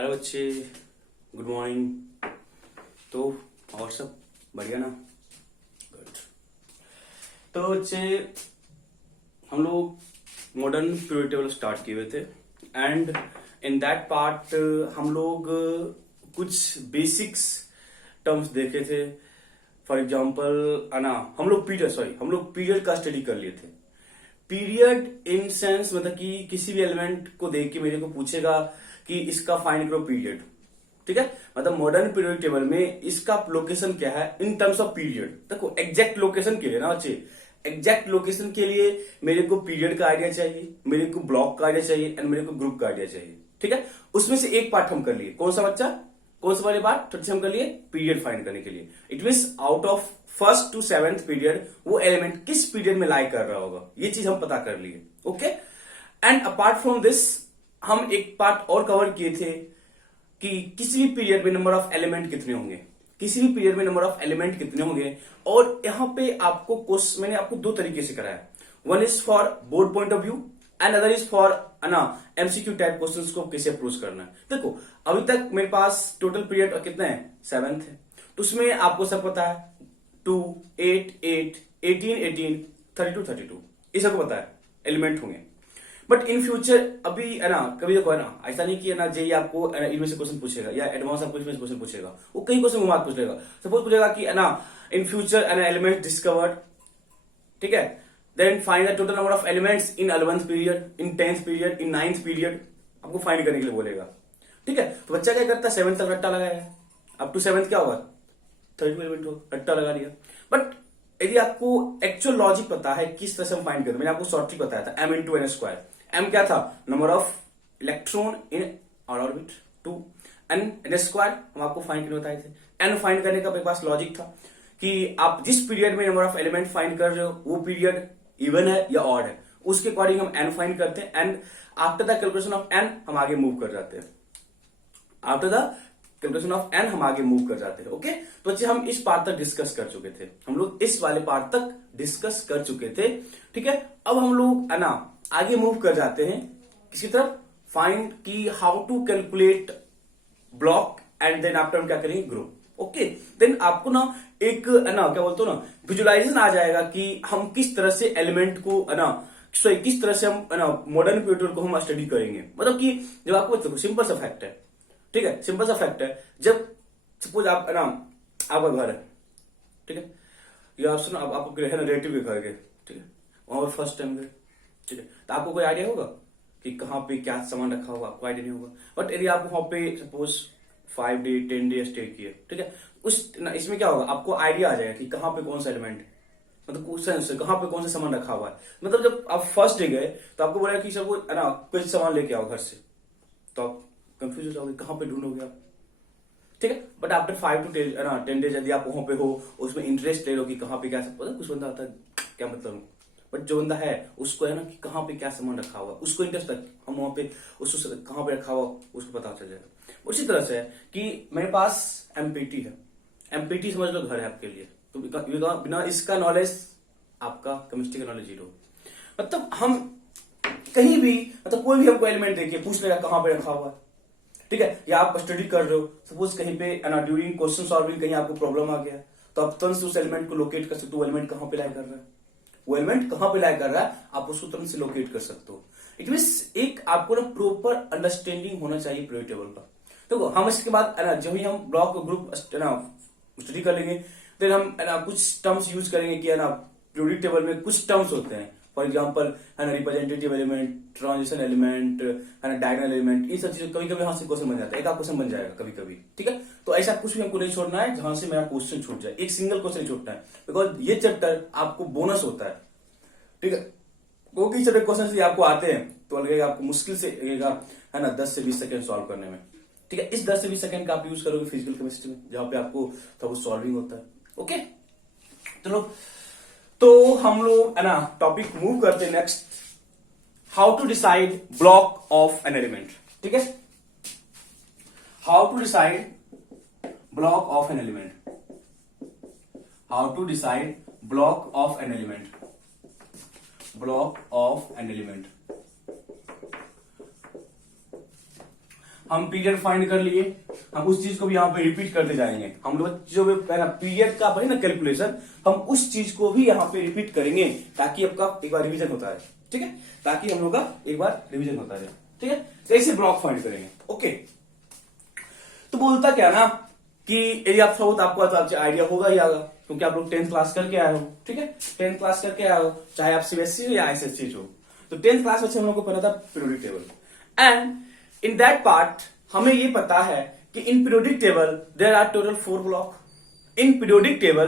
Hello बच्चे, good morning. तो और सब बढ़िया ना? गुड। तो बच्चे, हम लोग मॉडर्न पीरियड टेबल स्टार्ट किए हुए थे एंड इन दैट पार्ट हम लोग कुछ बेसिक्स टर्म्स देखे थे। फॉर एग्जाम्पल हम लोग पीरियड का स्टडी कर लिए थे। पीरियड इन सेंस मतलब कि किसी भी एलिमेंट को देख के मेरे को पूछेगा कि इसका फाइंड करो पीरियड। ठीक है, मतलब मॉडर्न पीरियड टेबल में इसका लोकेशन क्या है इन टर्म्स ऑफ पीरियड। देखो एग्जैक्ट लोकेशन के लिए ना बच्चे, एग्जैक्ट लोकेशन के लिए मेरे को पीरियड का आइडिया चाहिए, मेरे को ब्लॉक का आइडिया चाहिए एंड मेरे को ग्रुप का आइडिया चाहिए। ठीक है, उसमें से एक पार्ट हम कर लिए। कौन सा बच्चा? कौन सा वाले पार्ट थोड़े से हम कर लिए? पीरियड फाइंड करने के लिए। It means out of first to seventh period वो एलिमेंट किस पीरियड में लाई कर रहा होगा, ये चीज हम पता कर लिए। Okay, and apart from this हम एक पार्ट और कवर किए थे कि किसी भी पीरियड में नंबर ऑफ एलिमेंट कितने होंगे, किसी भी पीरियड में नंबर ऑफ एलिमेंट कितने होंगे। और यहां पे आपको क्वेश्चन मैंने आपको दो तरीके से कराया। One is for board point of view and other is for MCQ type questions को कैसे अप्रोच करना है। देखो अभी तक मेरे पास टोटल पीरियड कितना है? 7th है। तो उसमें आपको सब पता है 2, 8, 8, 18, 18, 32, 32 ये सबको पता है एलिमेंट होंगे। बट इन फ्यूचर अभी है ना, कभी देखो है ना, ऐसा नहीं कि है ना जेई आपको इनमें से क्वेश्चन पूछेगा या एडवांस आपको इसमें से क्वेश्चन पूछेगा, वो कई क्वेश्चन घुमा पूछ लेगा। सपोज पूछेगा कि है ना in future an element discovered, ठीक है, then find the total number of elements in 11th period, in 10th period, in 9th period, आपको फाइंड करने के लिए बोलेगा। ठीक है, तो बच्चा क्या करता है 7th तक रट्टा लगाएगा। अप टू 7th क्या होगा? 32 एलिमेंट होगा, रट्टा लगा दिया। बट यदि आपको एक्चुअल लॉजिक पता है किस तरह से हम फाइंड करते, मैंने आपको शॉर्ट ट्रिक बताया था, m into n square. m क्या था? Number of electron in orbit. 2 n square हम आपको फाइंड करने बताए थे। n फाइंड करने का मेरे पास लॉजिक था कि आप जिस पीरियड में नंबर ऑफ एलिमेंट फाइंड कर रहे हो वो पीरियड इवन है या ऑड है, उसके अकॉर्डिंग हम n फाइंड करते हैं and after the calculation of n हम आगे मूव कर जाते हैं। After the calculation of n हम आगे मूव कर जाते हैं। ओके, तो अच्छे हम इस पार्ट तक डिस्कस कर चुके थे, हम लोग इस वाले पार्ट तक डिस्कस कर चुके थे। ठीक है, अब हम लोग है ना आगे मूव कर जाते हैं किसी तरफ, फाइंड की how to calculate block and then after हम क्या करेंगे? ग्रुप। ओके, देन आपको ना एक है ना क्या बोलते हो ना विजुअलाइजेशन आ जाएगा कि हम किस तरह से एलिमेंट को है ना किस तरह से हम है ना मॉडर्न पीरियड को हम स्टडी करेंगे। मतलब कि जब आपको सिंपल सा फैक्ट है, ठीक है, सिंपल सा फैक्ट है, जब सपोज आप है ना आपका घर है, ठीक है, या आप सुनो आपको है ना रिलेटिव के घर गए, ठीक है, वहां पर फर्स्ट टाइम गए, ठीक है, तो आपको कोई आइडिया होगा कि कहाँ पे क्या सामान रखा होगा, आपको आइडिया नहीं होगा। बट यदि आप वहां पे सपोज 5 डे 10 डे स्टे किए, ठीक है, उस ना इसमें क्या होगा, आपको आइडिया आ जाएगा कि कहाँ पे कौन सा एलिमेंट है, मतलब क्वेश्चन कहाँ पे कौन सा सामान रखा हुआ है। मतलब जब आप फर्स्ट डे गए तो आपको बोला कि सब है ना कुछ सामान लेके आओ घर से, तो आप कंफ्यूज हो जाओगे कहाँ पे ढूंढोगे आप। ठीक है, बट आफ्टर 5 to 10 डेज यदि आप वहां पे हो, उसमें इंटरेस्ट ले लो कि कहाँ पे क्या सब, पता कुछ बंदा आता है क्या मतलब, बट जो बंदा है उसको है ना कि कहाँ पे क्या सामान रखा हुआ, उसको इंटरेस्ट है, हम वहां पे उसको कहाँ पे रखा हुआ उसको पता चल जाएगा। उसी तरह से है कि मेरे पास एमपीटी है, एमपीटी समझ लो घर है आपके लिए, तो बिना इसका नॉलेज आपका केमिस्ट्री का नॉलेज 0। मतलब हम कहीं भी मतलब कोई भी हमको एलिमेंट देखिए पूछ लेगा कहाँ पे रखा हुआ है, ठीक है, या आप स्टडी कर रहे हो, सपोज कहीं पे ड्यूरिंग क्वेश्चन सॉल्विंग कहीं आपको प्रॉब्लम आ गया, तो आप तुरंत से उस एलिमेंट को लोकेट कर सकते हो, वो एलिमेंट कहाँ पे लाई कर रहा है, वो एलिमेंट कहाँ पे लाई कर रहा है, आप उसको तुरंत से लोकेट कर सकते हो। इट मींस एक आपको ना प्रॉपर अंडरस्टैंडिंग होना चाहिए पीरियड टेबल का। देखो हम इसके बाद है ना जब ही हम ब्लॉक ग्रुप स्टडी कर लेंगे, फिर हम है ना कुछ टर्म्स यूज करेंगे कि है ना पीरियड टेबल में कुछ टर्म्स होते हैं। फॉर एग्जाम्पल है ना रिप्रेजेंटेटिव एलिमेंट, ट्रांजिशन एलिमेंट, है ना डायगोनल एलिमेंट, इन सब चीजों कभी कभी हाथ से क्वेश्चन बन जाता है, एक क्वेश्चन बन जाएगा कभी कभी। ठीक है, तो ऐसा कुछ भी हमको नहीं छोड़ना है जहां से मेरा क्वेश्चन छूट जाए, एक सिंगल क्वेश्चन छूटना है, बिकॉज ये चैप्टर आपको बोनस होता है। ठीक है, क्योंकि चैप्टर क्वेश्चन आपको आते हैं तो लगेगा आपको मुश्किल से लगेगा है ना 10 से 20 सेकंड सॉल्व करने में। ठीक है, इस 10 से 20 सेकंड का आप यूज करोगे फिजिकल केमिस्ट्री में, जहां पे आपको थोड़ा सॉल्विंग होता है। ओके, चलो तो हम लोग है ना टॉपिक मूव करते हैं next, how to decide block of N element. ठीक है, how to decide block of N element, how to decide block of N element, block of N element. हम पीरियड फाइंड कर लिए, हम उस चीज को भी यहाँ पे रिपीट करते जाएंगे। हम लोग जो भी पहला पीरियड का पढ़े ना कैलकुलेशन, हम उस चीज को भी यहाँ पे रिपीट करेंगे ताकि आपका एक बार रिवीजन होता है, ठीक है, ताकि हम लोग का एक बार रिवीजन होता है, ठीक है। तो ऐसे ब्लॉक फाइंड करेंगे, ओके। तो बोलता क्या ना कि यदि आप थोड़ा आपको तो आपको आइडिया होगा ही आगा, क्योंकि आप लोग 10th क्लास करके आए हो, ठीक है, 10th क्लास करके आए हो, चाहे आप सीबीएसई हो या आईसीएसई हो। तो 10th क्लास में हम लोग को पढ़ा था periodic table, and in that part हमें ये पता है कि in periodic table there are total 4 block. In periodic table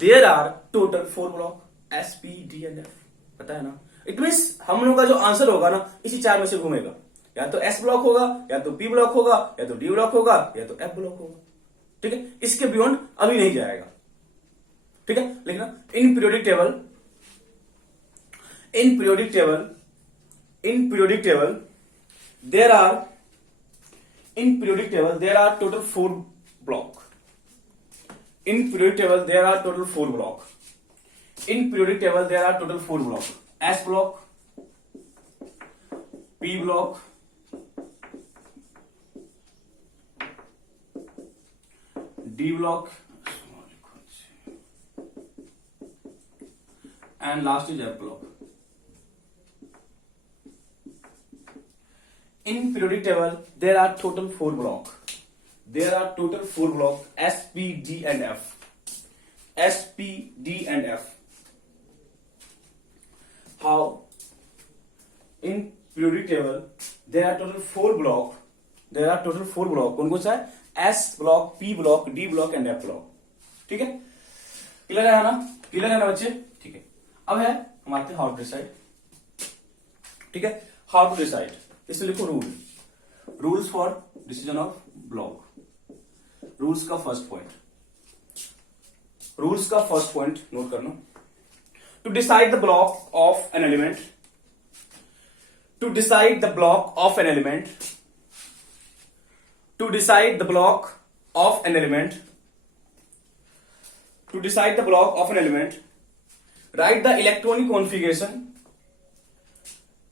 there are total 4 block, S P D and F, पता है ना। इट मीन्स हम लोग का जो आंसर होगा ना इसी 4 में से घूमेगा, या तो एस ब्लॉक होगा, या तो पी ब्लॉक होगा, या तो डी ब्लॉक होगा, या तो एफ ब्लॉक होगा, ठीक है। इसके बियॉन्ड अभी नहीं जाएगा, ठीक है। लिखना in periodic table, in periodic table, in periodic table there are, in periodic table there are total 4 block. In periodic table there are total 4 block. In periodic table there are total 4 block, S block, P block, D block, and last is F block. In periodic table there are total 4 block. There are total 4 block, S, P, D and F. S, P, D and F. How? In periodic table there are total 4 block. There are total 4 block. कौन कौन सा है? S block, P block, D block and F block. ठीक है? Clear है ना? Clear है ना बच्चे? ठीक है। अब है हम आते हैं हाउ टू डिसाइड, ठीक है। हाउ टू डिसाइड, इसमें लिखो rule, rules for decision of block. Rules का फर्स्ट पॉइंट, रूल्स का फर्स्ट पॉइंट नोट करना। To decide the block of N element, to decide the block of N element, to decide the block of N element, to decide the block of N element, write the electronic configuration.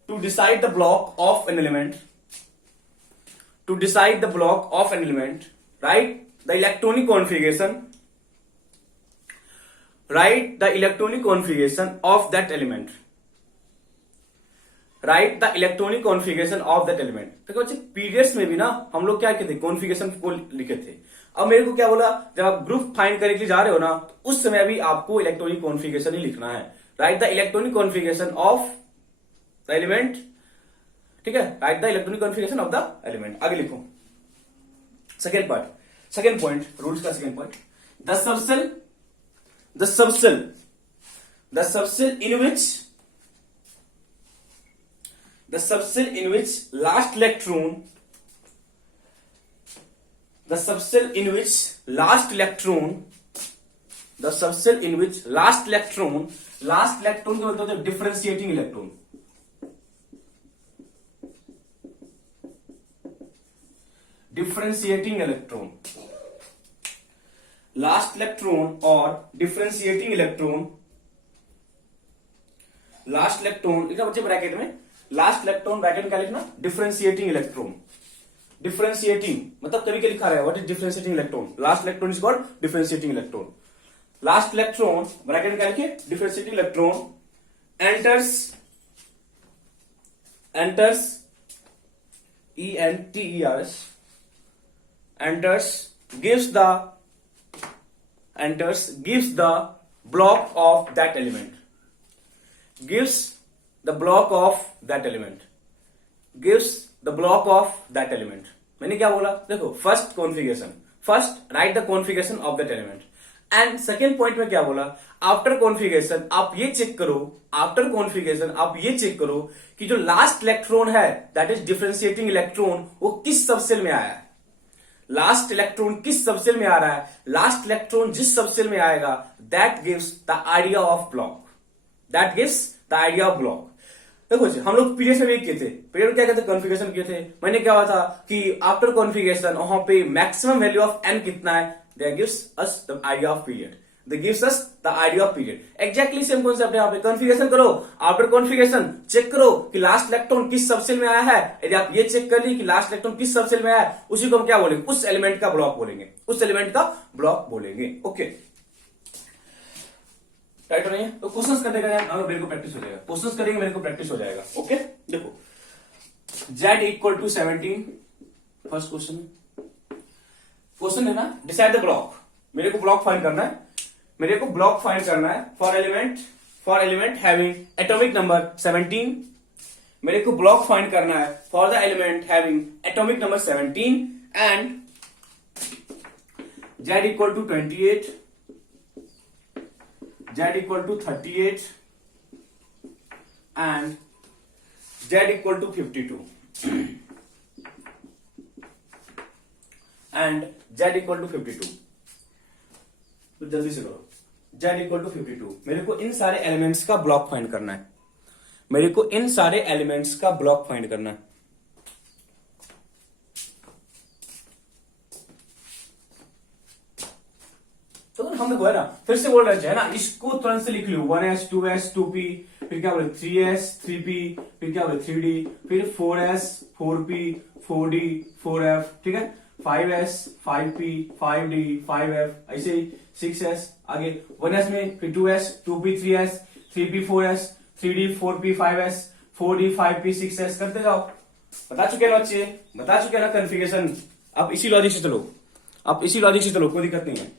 To decide the block of an element, to decide the block of an element, write the electronic configuration, write the electronic configuration of that element, write the electronic configuration of that element। देखो बच्चे periods में भी ना हम लोग क्या कहते थे, कॉन्फ़िगरेशन को लिखे थे। अब मेरे को क्या बोला, जब आप ग्रुप फाइंड करने के लिए जा रहे हो ना तो उस समय भी आपको इलेक्ट्रॉनिक कॉन्फ़िगरेशन ही लिखना है। Write the electronic configuration of the element, ठीक है, write the electronic configuration of the element. आगे लिखो second part, second point, rules का second point, the subshell, the subshell, the subshell in which, the subcell in which last electron, the subcell in which last electron, the subcell in which last electron, last electron को बोलते हैं differentiating electron, differentiating electron, last electron or differentiating electron, last electron लिखा बच्चे bracket में, last electron bracket क्या लिखना, differentiating electron. Differentiating मतलब तभी क्या लिखा रहेगा, what is differentiating electron, last electron is called differentiating electron. Last electron bracket क्या लिखे, differentiating electron enters, enters ENTERS, enters, gives the block of that element, gives the block of that element, gives the block of that element। मैंने क्या बोला, देखो first configuration, first right the configuration of that element, and second point में क्या बोला, after configuration आप ये check करो, आफ्टर कॉन्फ़िगरेशन आप ये चेक करो कि जो लास्ट इलेक्ट्रॉन है दैट इज डिफरेंशिएटिंग इलेक्ट्रॉन वो किस सबसेल में आया है। लास्ट इलेक्ट्रॉन किस सबसेल में आ रहा है, लास्ट इलेक्ट्रॉन जिस सबसेल में आएगा that gives the idea of block, that gives the idea of block. देखो जी हम लोग पीरियड में भी किए थे, पीरियड में क्या कहते हैं, कॉन्फ़िगरेशन किए थे। मैंने क्या हुआ था कि आफ्टर कॉन्फ़िगरेशन वहां पे मैक्सिमम वैल्यू ऑफ एन कितना है, that gives us the idea of period. The gives us the idea of period. Exactly same concept है यहाँ पे। कॉन्फ़िगरेशन करो, आफ्टर कॉन्फ़िगरेशन चेक करो कि लास्ट इलेक्ट्रॉन किस सबसेल में आया है। यदि आप ये चेक कर ली कि लास्ट इलेक्ट्रॉन किस सबसेल में आया है, उसी को हम क्या बोलेंगे, उस एलिमेंट का ब्लॉक बोलेंगे, उस एलिमेंट का ब्लॉक बोलेंगे। ओके, राइट हो नहीं है? तो क्वेश्चंस करने का मेरे को प्रैक्टिस हो जाएगा, क्वेश्चंस करेंगे मेरे को प्रैक्टिस हो जाएगा। ओके, देखो z equal to 17, first question, question है ना, डिसाइड द ब्लॉक। मेरे को ब्लॉक फाइंड करना है, मेरे को ब्लॉक फाइंड करना है for element having atomic number 17। मेरे को ब्लॉक फाइंड करना है for the element having atomic number 17 and z equal to 28, z equal to 38 and z equal to 52 and z equal to 52। तो जल्दी से करो, z इक्वल टू 52। मेरे को इन सारे एलिमेंट्स का ब्लॉक फाइंड करना है, मेरे को इन सारे एलिमेंट्स का ब्लॉक फाइंड करना है। तो हम देखो है ना, फिर से बोल रहे हैं ना, इसको तुरंत से लिख लो, 1s 2s 2p, फिर क्या बोले 3s 3p, फिर क्या बोले 3d, फिर 4s 4p 4d 4f, ठीक है, 5s 5p 5d 5f, ऐसे ही 6s आगे 1s में, फिर 2s 2p 3s 3p 4s 3d 4p 5s 4d 5p 6s करते जाओ। बता चुके ना बच्चे, बता चुके ना कन्फिगरेशन। अब इसी लॉजिक से चलो, अब इसी लॉजिक से चलो, कोई दिक्कत नहीं है,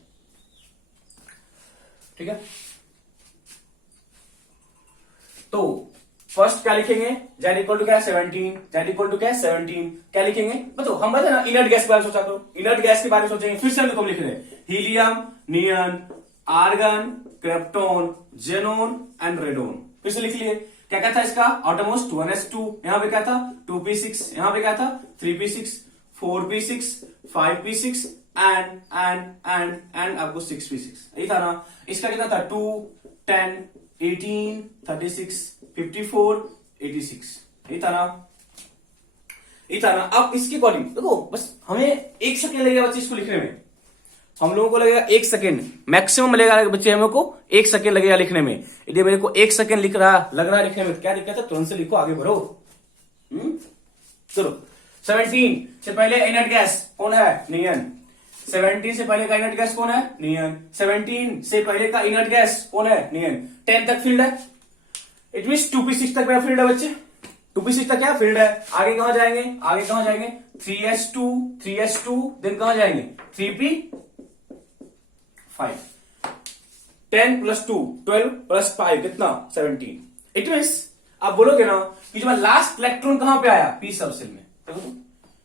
ठीक है। तो फर्स्ट क्या लिखेंगे, z इक्वल टू क्या है 17, z इक्वल टू क्या है 17, क्या लिखेंगे बताओ। हम बता ना इनर्ट गैस के बारे में सोचा, तो इनर्ट गैस के बारे में सोचेंगे, फिर से हम लोग लिख रहे हैं helium, neon, argon, krypton, xenon and radon. फिर से लिख लिए, क्या क्या था इसका, ऑटोमोस्ट 1s2, यहां पे क्या था 2p6, यहां पे क्या था 3p6 4p6 5p6 एंड आपको 6p6, यही था ना। इसका कितना था 2 10 18 36 54 86, यही था ना, यही था ना। अब इसके अकॉर्डिंग देखो, बस हमें 1 सेकेंड लगेगा बच्चे इसको लिखने में, हम लोगों को लगेगा 1 सेकेंड मैक्सिमम लगेगा बच्चे, हम लोग को 1 सेकेंड लगेगा लिखने में। यदि मेरे को 1 सेकेंड लग रहा है लिखने में, क्या दिक्कत है, तुरंत से लिखो, आगे बढ़ो। चलो 17 से पहले इनर्ट गैस कौन है, नियन। 17 से पहले का इनर्ट गैस कौन है, नियन। 17 से पहले का इनर्ट गैस कौन है, नियन। 10 तक फील्ड है, इट मीन 2p6 तक मेरा फील्ड है बच्चे, 2p6 तक क्या फील्ड है। आगे कहां जाएंगे, आगे कहां जाएंगे 3s2 देन कहां जाएंगे 3p5, 10 प्लस 2 12 प्लस 5 कितना 17। इट मीन आप बोलोगे ना कि जो लास्ट इलेक्ट्रॉन कहां पे आया, p सबसेल में,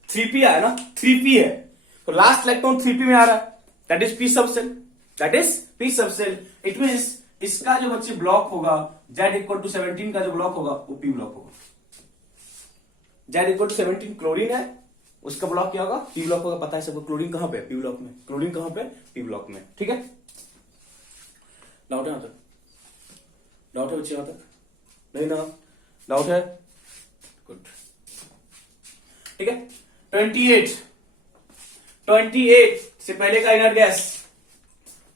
3p आया ना, 3p है, तो लास्ट इलेक्ट्रॉन 3p में आ रहा है, that is p subshell, that is p subshell. It means इसका जो बच्चे ब्लॉक होगा z इक्वल टू 17 का जो ब्लॉक होगा वो p ब्लॉक होगा। z इक्वल टू 17 क्लोरीन है, उसका ब्लॉक क्या होगा, p ब्लॉक होगा। पता है सबको क्लोरीन कहां पे, p ब्लॉक में, क्लोरीन कहां पे, p ब्लॉक में, ठीक है। डाउट है यहां तक, डाउट है बच्चे यहां तक, नहीं ना, डाउट है, गुड, ठीक है। 28 से पहले का इनर्ट गैस,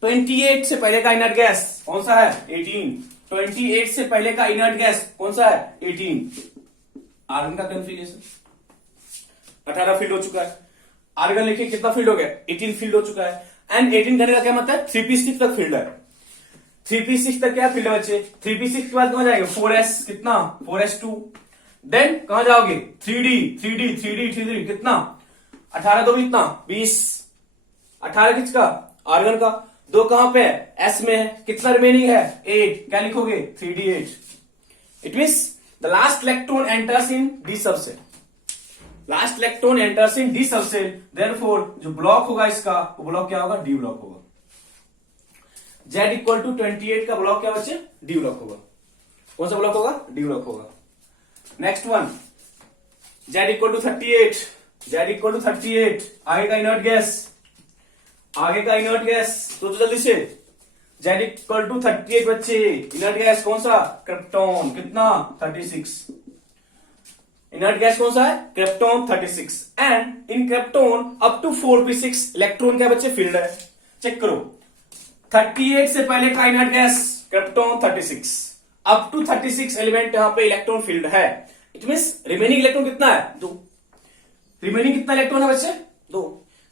28 से पहले का इनर्ट गैस कौन सा है 18, 28 से पहले का इनर्ट गैस कौन सा है 18। आर्गन का कन्फिगरेशन 18 फील्ड हो चुका है, आर्गन लिखिए कितना फील्ड हो गया 18 फील्ड हो चुका है। एंड 18 करने का क्या मतलब है 3p6 तक फील्ड है, 3p6 तक क्या फील्ड है बच्चे, 3p6 के बाद कहां जाएंगे 4s कितना 4s2, देन कहां जाओगे 3d कितना 18 दो कितना 20, 18 किसका आर्गन का, 2 कहां पे है s में है, कितना रिमेनिंग है 8, क्या लिखोगे 3d8। It means the last electron enters in d subshell, last electron enters in d subshell, therefore जो ब्लॉक होगा इसका वो ब्लॉक क्या होगा d ब्लॉक होगा। z इक्वल टू 28 का ब्लॉक क्या बच्चे d ब्लॉक होगा, कौन सा ब्लॉक होगा d ब्लॉक होगा। Next one z equal to 38, z equal to 38 आगे का इनर्ट गैस, आगे का इनर्ट गैस तो जल्दी से z इक्वल टू 38 बच्चे, इनर्ट गैस कौन सा क्रिप्टॉन कितना 36, इनर्ट गैस कौन सा है krypton 36 and in krypton up to 4p6 electron क्या बच्चे फील्ड है। चेक करो 38 से पहले का inert gas krypton 36, up to 36 element यहां पे इलेक्ट्रॉन फील्ड है। इट मींस रिमेनिंग इलेक्ट्रॉन कितना है? 2। रिमेनिंग कितना इलेक्ट्रॉन है बच्चे? 2।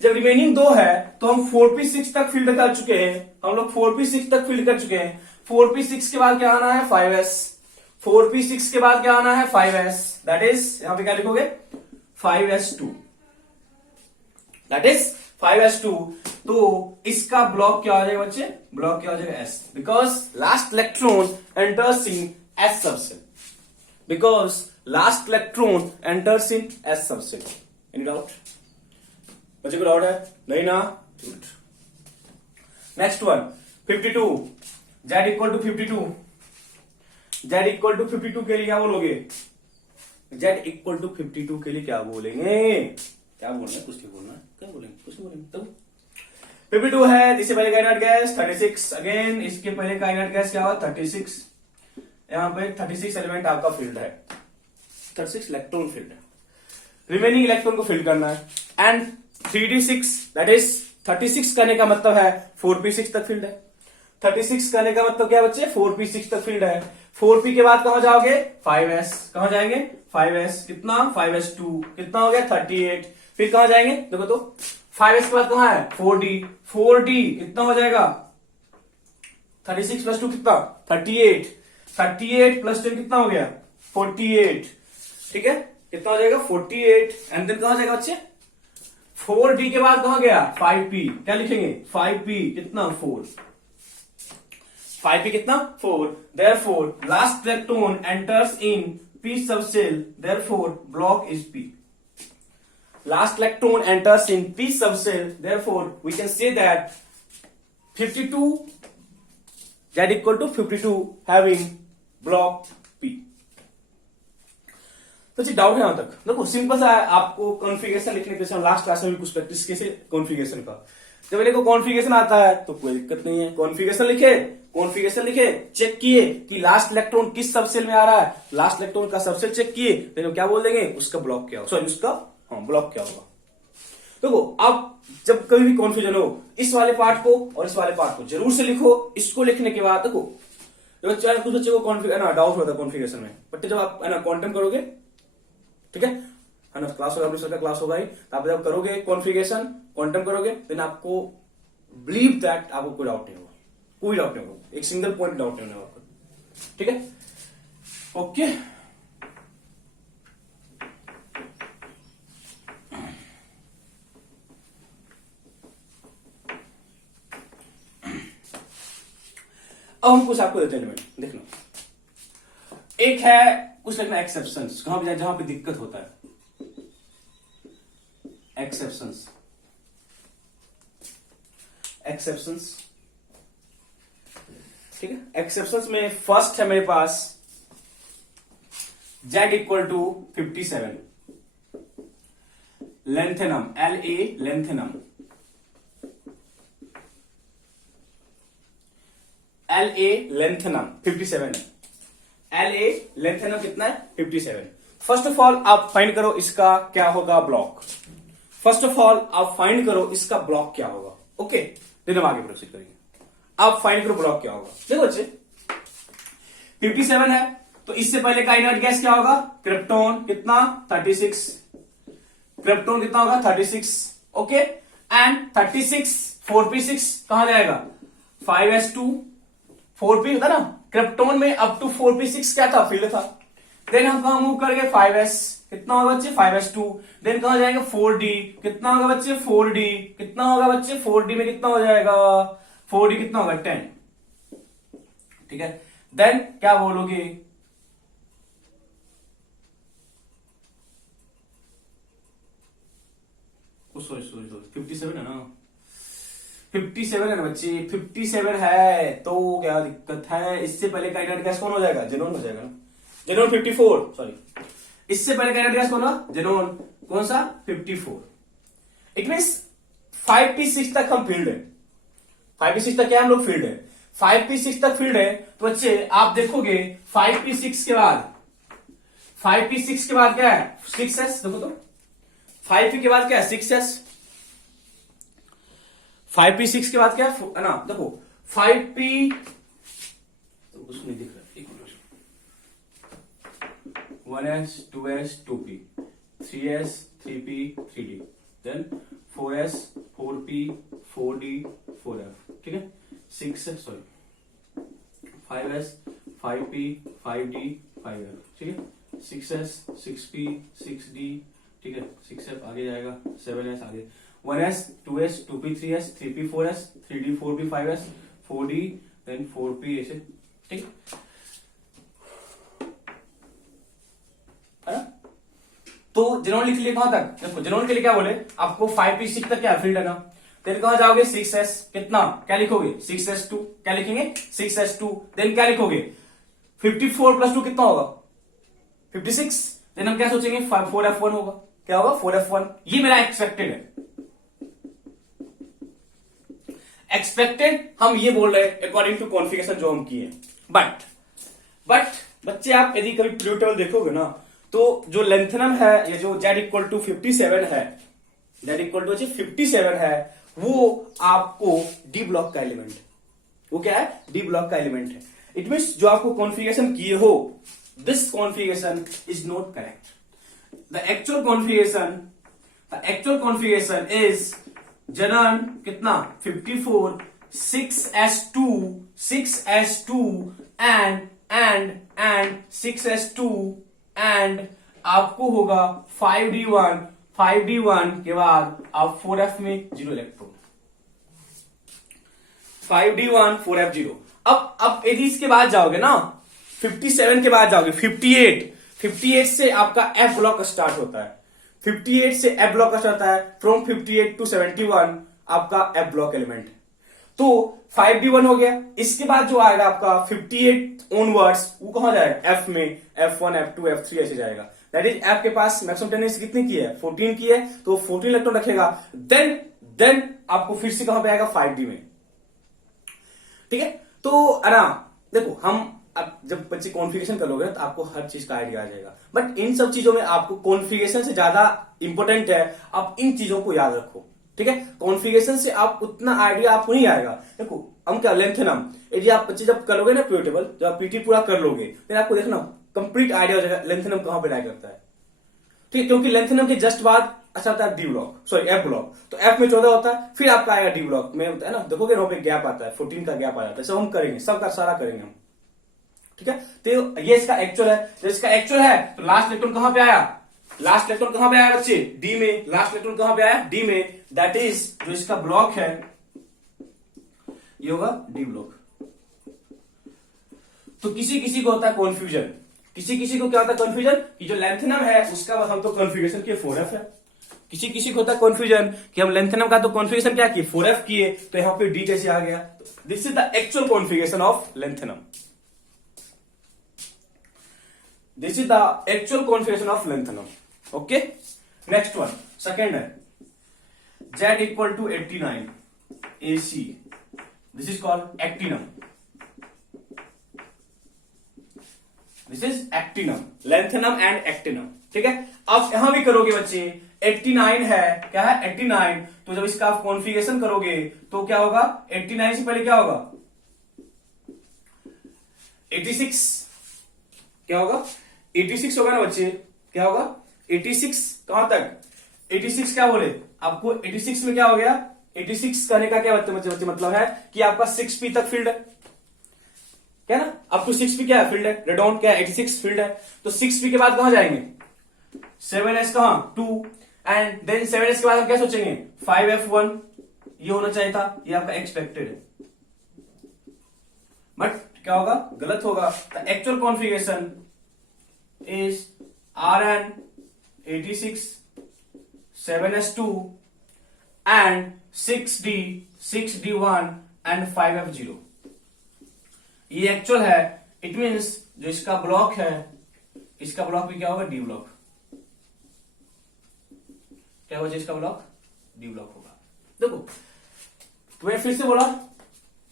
जब रिमेनिंग 2 है तो हम 4p6 तक फील्ड कर चुके हैं, हम लोग 4p6 तक फील्ड कर चुके हैं। 4p6 के बाद क्या आना है? 5s। 4p6 के बाद क्या आना है? 5s। दैट इज यहां पे क्या लिखोगे? 5s2, that is 5s2। तो इसका ब्लॉक क्या हो जाएगा बच्चे? ब्लॉक क्या हो जाएगा? s, because last electron enters in s subshell, because last electron enters in s subshell. Any doubt? बच्चे को डाउट है? नहीं ना? Next one 52, z equal to 52। z equal to 52 के लिए क्या बोलोगे? z इक्वल टू 52 के लिए क्या बोलेंगे? क्या बोलना है? कुछ नहीं बोलना है। क्या बोलेंगे? कुछ नहीं बोलेंगे। तो 52 है, इससे पहले का इनर्ट गैस 36, अगेन इसके पहले का इनर्ट गैस क्या हुआ? 36। यहां पे 36 एलिमेंट आपका फील्ड है, 36 इलेक्ट्रॉन फील्ड है। रिमेनिंग इलेक्ट्रॉन को फिल करना है एंड 3d6 दैट इज 36 करने का मतलब है 4p6 तक फील्ड है। 36 करने का मतलब क्या बच्चे? 4p6 तक फील्ड है। 4p के बाद कहां जाओगे? 5s। कहां जाएंगे? 5s। कितना? 5s2। कितना हो गया? 38। फिर कहां जाएंगे? देखो तो 5s के बाद कहां है? 4d। 4d कितना हो जाएगा? 36 प्लस 2 कितना? 38। 38 प्लस 10 कितना हो गया? 48। ठीक है, कितना हो जाएगा? 48। एंड देन कहां जाएगा बच्चे? 4d के बाद कहां गया? 5p। क्या लिखेंगे? 5p कितना? 4। 5p कितना? 4। Therefore, last electron enters in p subshell. Therefore, block is p. Last electron enters in p subshell. Therefore, we can say that 52 z equal to 52 having block p. तो जी doubt है यहां तक? देखो simple सा है, आपको configuration लिखने के लिए लास्ट क्लास में भी कुछ प्रैक्टिस किए कॉन्फ़िगरेशन का। जब मेरे को कॉन्फ़िगरेशन आता है तो कोई दिक्कत नहीं है, कॉन्फ़िगरेशन लिखे, चेक किए कि लास्ट इलेक्ट्रॉन किस सबसेल में आ रहा है, लास्ट इलेक्ट्रॉन का सबसेल चेक किए, तो क्या बोल देंगे? उसका ब्लॉक क्या होगा, सॉरी उसका ब्लॉक क्या होगा। देखो अब जब कभी भी कॉन्फ्यूजन हो, इस वाले पार्ट को और इस वाले पार्ट को जरूर से लिखो। इसको लिखने के बाद देखो कुछ बच्चे को डाउट होता है कॉन्फ़िगरेशन में, बट जब आप क्वांटम करोगे, ठीक है ना, क्लास होगा, क्लास होगा ही, तो आप जब करोगे कॉन्फ़िगरेशन, क्वांटम करोगे, देन आपको बिलीव दैट आपको कोई डाउट नहीं होगा, कोई डाउट नहीं होगा, एक सिंगल पॉइंट डाउट नहीं होगा आपको। ठीक है, ओके। अब हम कुछ आपको देते हैं एलिमेंट, देखना। एक है कुछ लिखना एक्सेप्शंस, कहां पे जहां पे दिक्कत होता है, एक्सेप्शंस। ठीक है, एक्सेप्शंस में फर्स्ट है मेरे पास z equal to 57, lanthanum, La lanthanum, La lanthanum 57 है। La लेंथेनम कितना है? 57। फर्स्ट ऑफ ऑल आप फाइंड करो इसका क्या होगा ब्लॉक। फर्स्ट ऑफ ऑल आप फाइंड करो इसका ब्लॉक क्या होगा। ओके, देन हम आगे प्रोसीड करेंगे। आप फाइंड करो ब्लॉक क्या होगा। देखो बच्चे 57 है, तो इससे पहले का इनर्ट गैस क्या होगा? क्रिप्टॉन कितना? 36। क्रिप्टॉन कितना होगा? 36। ओके, एंड 36 4p6 कहां जाएगा? 5s2। 4p होता ना, क्रिप्टॉन में अप टू 4p6 क्या था? फील्ड था। देन हम कहां मूव कर गए? 5s। कितना होगा बच्चे? 5s2। देन कहां जाएंगे? 4d। कितना होगा बच्चे? 4d। कितना होगा बच्चे? 4d में कितना हो जाएगा? 4d कितना होगा? 10। ठीक है, देन क्या बोलोगे? सॉरी 57 है ना, 57 है ना बच्चे, 57 है तो क्या दिक्कत है? इससे पहले का इनर्ट गैस कौन हो जाएगा? जेनॉन हो जाएगा ना, जेनॉन 54। सॉरी, इससे पहले का इनर्ट गैस कौन होगा? जेनॉन। कौन सा? 54। इट मींस 5p6 तक हम फील्ड है, 5p6 तक क्या हम लोग फील्ड है, 5p6 तक फील्ड है। तो बच्चे आप देखोगे 5p6 के बाद, 5p6 के बाद क्या है? 6s। देखो तो 5p के बाद क्या है? 6s। 5p6 के बाद क्या है ना, देखो 5p तो कुछ नहीं दिख रहा, 1s 2s 2p 3s 3p 3d then 4s 4p 4d 4f, ठीक है। 5s 5p 5d 5f, ठीक है। 6s 6p 6d, ठीक है। 6f आगे जाएगा, 7s आगे, 1s 2s 2p 3s 3p 4s 3d 4p 5s 4d then 4p ऐसे, ठीक है ना। तो जनरल लिख लिया कहां तक, देखो जनरल के लिए क्या बोले आपको 5p 6 तक क्या फील्ड है ना, देन कहां जाओगे 6s कितना क्या लिखोगे 6s2 क्या लिखेंगे 6s2, देन क्या लिखोगे 54 प्लस 2 कितना होगा 56, देन हम क्या सोचेंगे 4f1 होगा, क्या होगा 4f1, ये मेरा एक्सपेक्टेड है। एक्सपेक्टेड हम ये बोल रहे हैं अकॉर्डिंग टू कॉन्फ़िगरेशन जो हम किए, बट बच्चे आप यदि कभी पीरियड टेबल देखोगे ना, तो जो लेंथनम है ये जो z इक्वल टू 57 है, z इक्वल टू 57 है, वो आपको डी ब्लॉक का एलिमेंट है। वो क्या है, डी ब्लॉक का एलिमेंट है। इट मीन्स जो आपको कॉन्फ़िगरेशन किए हो, this configuration is not correct. The actual configuration is general कितना 54 6s2 एंड 6s2 एंड आपको होगा 5d1 के बाद आप 4f में 0 इलेक्ट्रॉन, 5d1 4f 0। अब यदि इसके बाद जाओगे ना 57 के बाद जाओगे 58 से आपका f ब्लॉक स्टार्ट होता है, 58 से f ब्लॉक स्टार्ट होता है, फ्रॉम 58 टू 71 आपका f ब्लॉक एलिमेंट है। तो 5d1 हो गया, इसके बाद जो आएगा आपका 58 ऑनवर्ड्स वो कहां जाएगा f में, f1 f2 f3 ऐसे जाएगा। दैट इज f के पास मैक्सिमम टेंडेंसी कितनी की है 14 की है, तो 14 इलेक्ट्रॉन रखेगा, देन आपको फिर से कहां पे आएगा 5d में, ठीक है। तो आराम देखो, हम अब जब बच्चे कॉन्फ़िगरेशन करोगे तो आपको हर चीज का आइडिया आ जाएगा, बट इन सब चीजों में आपको कॉन्फ़िगरेशन से ज्यादा इंपॉर्टेंट है आप इन चीजों को याद रखो, ठीक है। कॉन्फ़िगरेशन से आप उतना आइडिया आपको नहीं आएगा। देखो हम क्या लेंथनम, यदि आप बच्चे जब करोगे ना पीरियड टेबल, जब आप पीटी पूरा कर लोगे फिर आपको देखना कंप्लीट आइडिया हो जाएगा लेंथनम कहां पे लाई करता है, ठीक है। क्योंकि लेंथनम के जस्ट बाद अच्छा होता है D block, sorry F block, तो एफ में 14 होता है, फिर आपका आएगा डी ब्लॉक में होता है ना, देखोगे ना पे गैप आता है 14 का गैप आ जाता है। सब हम करेंगे, सबका सारा करेंगे हम, ठीक है। तो ये इसका एक्चुअल है, तो इसका एक्चुअल है तो लास्ट इलेक्ट्रॉन कहां पे आया, लास्ट इलेक्ट्रॉन कहां पे आया बच्चे डी में, लास्ट इलेक्ट्रॉन कहां पे आया डी में, दैट इज जो इसका ब्लॉक है ये होगा डी ब्लॉक। तो किसी को होता है कॉन्फ्यूजन, किसी को क्या होता है कॉन्फ्यूजन कि जो लेंथनम है उसका हम तो कॉन्फ़िगरेशन किए 4f है, किसी को होता है कॉन्फ्यूजन कि हम लेंथनम का तो कॉन्फ़िगरेशन क्या किए 4f किए, तो यहां पे डी जैसे आ गया। This is the actual configuration of lanthanum, this is the actual configuration of lanthanum. Okay, next one second है z equal to 89 AC, this is called actinium, this is actinium, lanthanum and actinium, ठीक है। अब यहां भी करोगे बच्चे 89 है, क्या है 89, तो जब इसका आप कॉन्फ़िगरेशन करोगे तो क्या होगा 89 से पहले क्या होगा 86, क्या होगा 86 होगा ना बच्चे, क्या होगा 86 कहां तक 86 क्या बोले आपको 86 में क्या हो गया 86 करने का क्या बच्चे मतलब है कि आपका 6p तक फील्ड है, क्या ना, अप टू 6p क्या है फील्ड है, रेडॉन क्या है 86 फील्ड है। तो 6p के बाद कहां जाएंगे 7s कहां 2 एंड देन 7s के बाद हम क्या सोचेंगे 5f1, ये होना चाहिए था, ये आपका एक्सपेक्टेड है, बट क्या होगा गलत होगा। The actual configuration is Rn 86 7s2 and 6d1 and 5f0, ये एक्चुअल है। इट मीन्स जो इसका ब्लॉक है, इसका ब्लॉक भी क्या होगा डी ब्लॉक, क्या होगा इसका ब्लॉक डी ब्लॉक होगा। देखो तो मैं फिर से बोला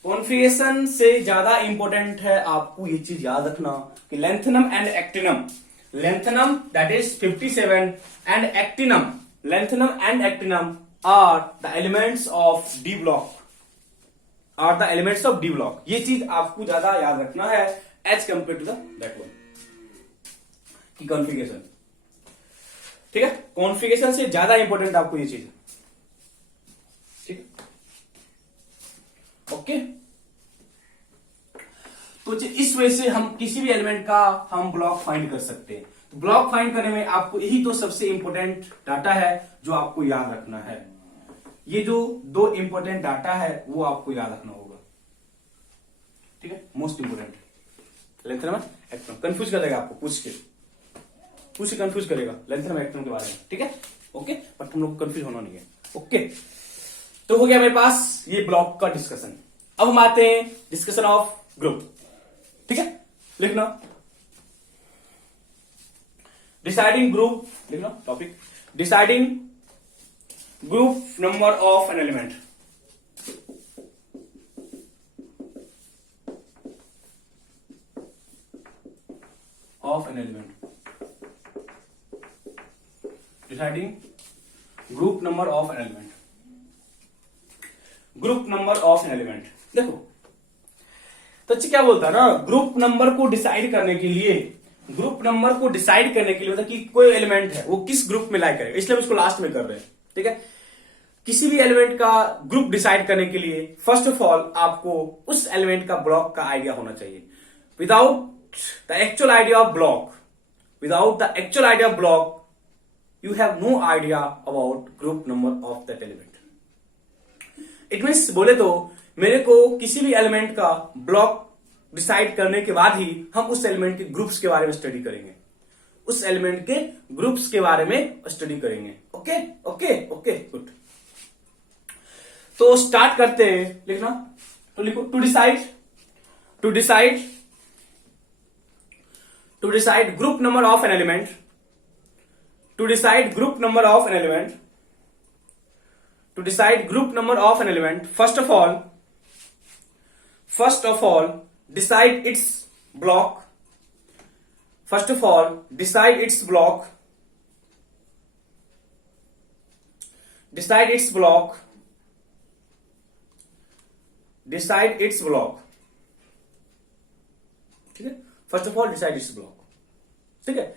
कॉन्फ़िगरेशन से ज्यादा इंपॉर्टेंट है आपको ये चीज याद रखना कि lanthanum and actinium, lanthanum that is 57 and actinium, lanthanum and actinium are the elements of d block, are the elements of d block. ये चीज आपको ज्यादा याद रखना है as compare to the that one की कॉन्फ़िगरेशन। ठीक है, कॉन्फ़िगरेशन से ज्यादा इंपॉर्टेंट आपको ये चीज है। ठीक है, ओके। तो इस वजह से हम किसी भी एलिमेंट का हम ब्लॉक फाइंड कर सकते हैं। तो ब्लॉक फाइंड करने में आपको यही तो सबसे इंपॉर्टेंट डाटा है जो आपको याद रखना है। ये जो दो इंपॉर्टेंट डाटा है वो आपको याद रखना होगा। ठीक है, मोस्ट इंपोर्टेंट। लेंथरम एक्टम कंफ्यूज कर देगा आपको, पूछ के कंफ्यूज करेगा लेंथरम एक्टम के बारे में। ठीक है, ओके, बट हम लोग को कंफ्यूज होना नहीं है। ओके, तो हो गया मेरे पास ये ब्लॉक का डिस्कशन। अब हम आते हैं डिस्कशन ऑफ ग्रुप। ठीक है, लिखना डिसाइडिंग ग्रुप, लिखना topic deciding group number of an element. Of an element, deciding group number of an element. Group number of an element, देखो तो अच्छा क्या बोलता है ना, ग्रुप नंबर को डिसाइड करने के लिए, ग्रुप नंबर को डिसाइड करने के लिए मतलब कि कोई एलिमेंट है वो किस ग्रुप में लाई करेगा, इसलिए हम इसको लास्ट में कर रहे हैं। ठीक है, किसी भी एलिमेंट का ग्रुप डिसाइड करने के लिए फर्स्ट ऑफ ऑल आपको उस एलिमेंट का ब्लॉक का आइडिया होना चाहिए। Without the actual idea of block, without the actual idea of block you have no idea about group number of that element. It means बोले तो मेरे को किसी भी एलिमेंट का ब्लॉक डिसाइड करने के बाद ही हम उस एलिमेंट के ग्रुप्स के बारे में स्टडी करेंगे, उस एलिमेंट के ग्रुप्स के बारे में स्टडी करेंगे। Okay okay okay, good. तो स्टार्ट करते हैं, लिखना तो लिखो to decide group number of N element. To decide group number of an element, to decide group number of an element, first of all, decide its block. First of all, decide its block. Decide its block. Decide its block. ठीक है, first of all decide it's block. ठीक है,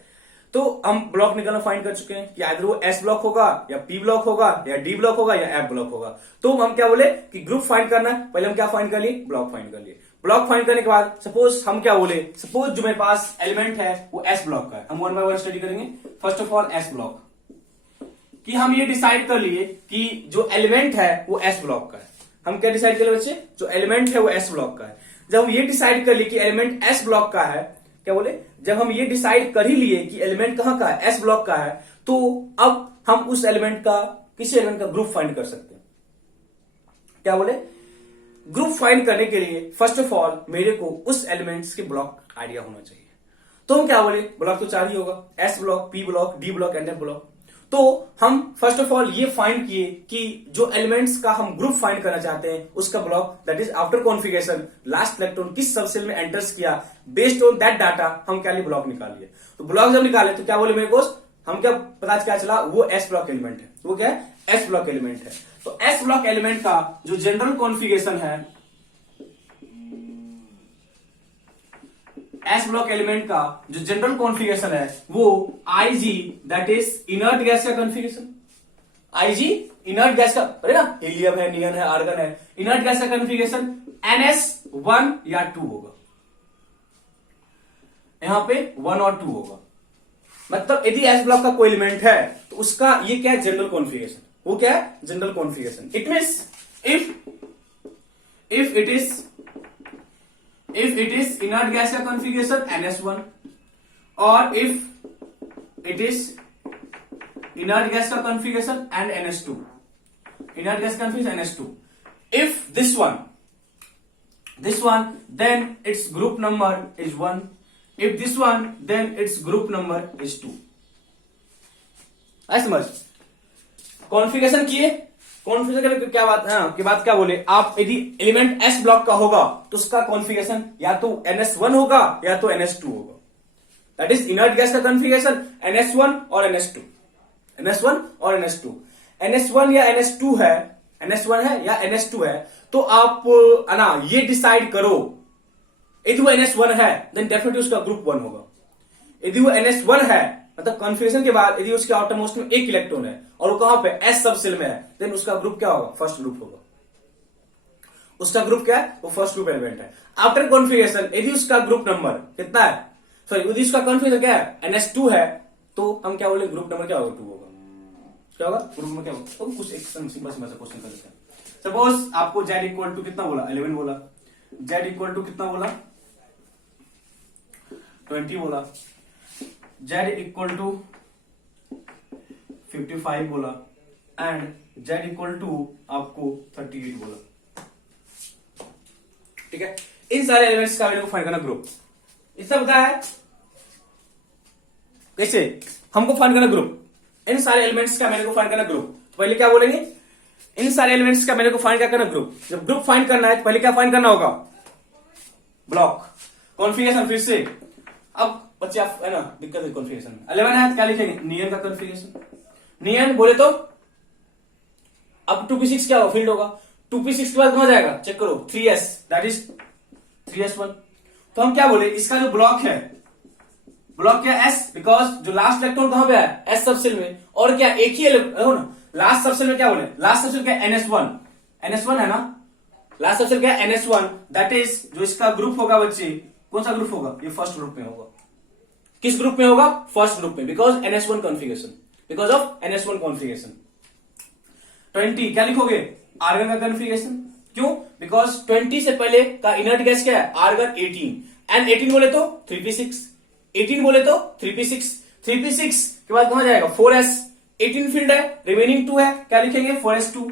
तो हम block निकालना find कर चुके हैं कि आइदर वो एस ब्लॉक होगा या पी ब्लॉक होगा या डी ब्लॉक होगा या एफ ब्लॉक होगा। तो हम क्या बोले कि ग्रुप फाइंड करना है, पहले हम क्या फाइंड कर लिए, ब्लॉक फाइंड कर लिए। ब्लॉक फाइंड करने के बाद सपोज हम क्या बोले, सपोज जो मेरे पास एलिमेंट है वो एस ब्लॉक का है। हम वन बाय वन स्टडी करेंगे। First of all S block, कि हम ये डिसाइड कर लिए कि जो एलिमेंट है वो एस ब्लॉक का है। हम क्या डिसाइड कर लिए बच्चे, जो एलिमेंट है वो एस ब्लॉक का है। जब हम ये डिसाइड कर लिए कि एलिमेंट एस ब्लॉक का है, क्या बोले, जब हम ये डिसाइड कर ही लिए कि एलिमेंट कहां का है, एस ब्लॉक का है, तो अब हम उस एलिमेंट का, किसी एलिमेंट का ग्रुप फाइंड कर सकते हैं। क्या बोले, ग्रुप फाइंड करने के लिए फर्स्ट ऑफ ऑल मेरे को उस एलिमेंट्स के ब्लॉक आइडिया होना चाहिए। तो हम क्या बोले, ब्लॉक तो चार ही होगा, S block, P block, D block and F block. तो हम फर्स्ट ऑफ ऑल ये फाइंड किए कि जो एलिमेंट्स का हम ग्रुप फाइंड करना चाहते हैं उसका block, that is after configuration last electron किस सब सेल में एंटर्स किया, बेस्ड ऑन दैट डाटा हम क्या लिए ब्लॉक निकाल लिए। तो ब्लॉक जब निकाले तो क्या बोले मेरे को, हम क्या पता क्या चला, वो एस ब्लॉक एलिमेंट है। वो क्या है, एस ब्लॉक एलिमेंट है। तो एस ब्लॉक एलिमेंट का जो जनरल कॉन्फ़िगरेशन है, एस ब्लॉक एलिमेंट का जो जनरल कॉन्फ़िगरेशन है वो IG, that is inert gas का कॉन्फ़िगरेशन। आईजी इनर्ट गैस का, अरे ना, हीलियम है, नियन है, आर्गन है, इनर्ट गैस का कॉन्फ़िगरेशन NS1 या 2 होगा। यहां पे 1 और 2 होगा। मतलब यदि एस ब्लॉक का कोई एलिमेंट है तो उसका ये क्या है, जनरल कॉन्फ़िगरेशन। वो क्या है, general configuration. It means if it is inert gas का configuration NS1 और if it is inert gas का configuration and NS2, inert gas configuration NS2, if this one then its group number is 1, if this one then its group number is 2। ऐसे समझ, configuration किए, configuration की क्या बात है कि बात क्या बोले आप, यदि एलिमेंट एस ब्लॉक का होगा तो उसका कॉन्फ़िगरेशन या तो NS1 होगा या तो NS2 होगा। दैट इज इनर्ट गैस का कॉन्फ़िगरेशन NS1 और NS2, NS1 और NS2। NS1 या NS2 है, NS1 है या NS2 है, तो आप है ना ये डिसाइड करो, यदि वो NS1 है देन डेफिनेटली उसका ग्रुप 1 होगा। यदि वो NS1 है मतलब कॉन्फ़िगरेशन के बाद यदि उसके आउटर मोस्ट में एक इलेक्ट्रॉन है और वो कहां पे S सब सेल में है, देन उसका ग्रुप क्या होगा? फर्स्ट ग्रुप होगा। उसका ग्रुप क्या है? वो फर्स्ट ग्रुप एलिमेंट है। आफ्टर कॉन्फ़िगरेशन यदि उसका ग्रुप नंबर कितना है, सॉरी यदि उसका कॉन्फ़िगरेशन क्या है? NS2 है, तो हम क्या बोले? ग्रुप नंबर क्या होगा? 2 होगा। क्या होगा? ग्रुप नंबर क्या होगा? तो कुछ एक सिंपल सा क्वेश्चन कर लेते हैं। सपोज आपको Z इक्वल टू कितना बोला? 11 बोला। Z इक्वल टू कितना बोला? 20 बोला। Z इक्वल टू 55 बोला एंड Z इक्वल टू आपको 38 बोला। ठीक है, इन सारे एलिमेंट्स का वैल्यू को फाइंड करना ग्रुप। इससे पता है कैसे हमको फाइंड करना ग्रुप? इन सारे एलिमेंट्स का मेरे को फाइंड करना ग्रुप। तो पहले क्या बोलेंगे? इन सारे एलिमेंट्स का मेरे को फाइंड क्या करना? ग्रुप। जब ग्रुप फाइंड करना है तो पहले क्या फाइंड करना होगा? ब्लॉक। कॉन्फ़िगरेशन फिर से, अब बच्चे आप है ना दिक्कत है कॉन्फ़िगरेशन में। 11 है तो क्या लिखेंगे? नियन का कॉन्फ़िगरेशन। नियन बोले तो अब 2p6 क्या होगा? फील्ड होगा। 2p6 के बाद कहां जाएगा? चेक करो, 3s दैट इज 3s1। तो हम क्या बोले? इसका जो ब्लॉक है, ब्लॉक क्या? S, बिकॉज जो लास्ट इलेक्ट्रॉन कहां पे है? S सबसेल में। और क्या एक ही हो ना, लास्ट सबसेल में क्या बोले? लास्ट सबसेल क्या? NS1। NS1 है ना, लास्ट सबसेल क्या? NS1 दैट इज जो इसका ग्रुप होगा बच्चे, कौन सा ग्रुप होगा? ये फर्स्ट ग्रुप में होगा। किस ग्रुप में होगा? फर्स्ट ग्रुप में, because NS1 configuration, because of NS1 configuration. 20 क्या लिखोगे? आर्गन का कॉन्फ़िगरेशन। क्यों? बिकॉज 20 से पहले का इनर्ट गैस क्या है? आर्गन 18 एंड 18 बोले तो 3p6, 18 बोले तो 3p6, 3p6 के बाद कहां जाएगा? 4s। 18 फील्ड है, रिमेनिंग 2 है, क्या लिखेंगे? 4s2।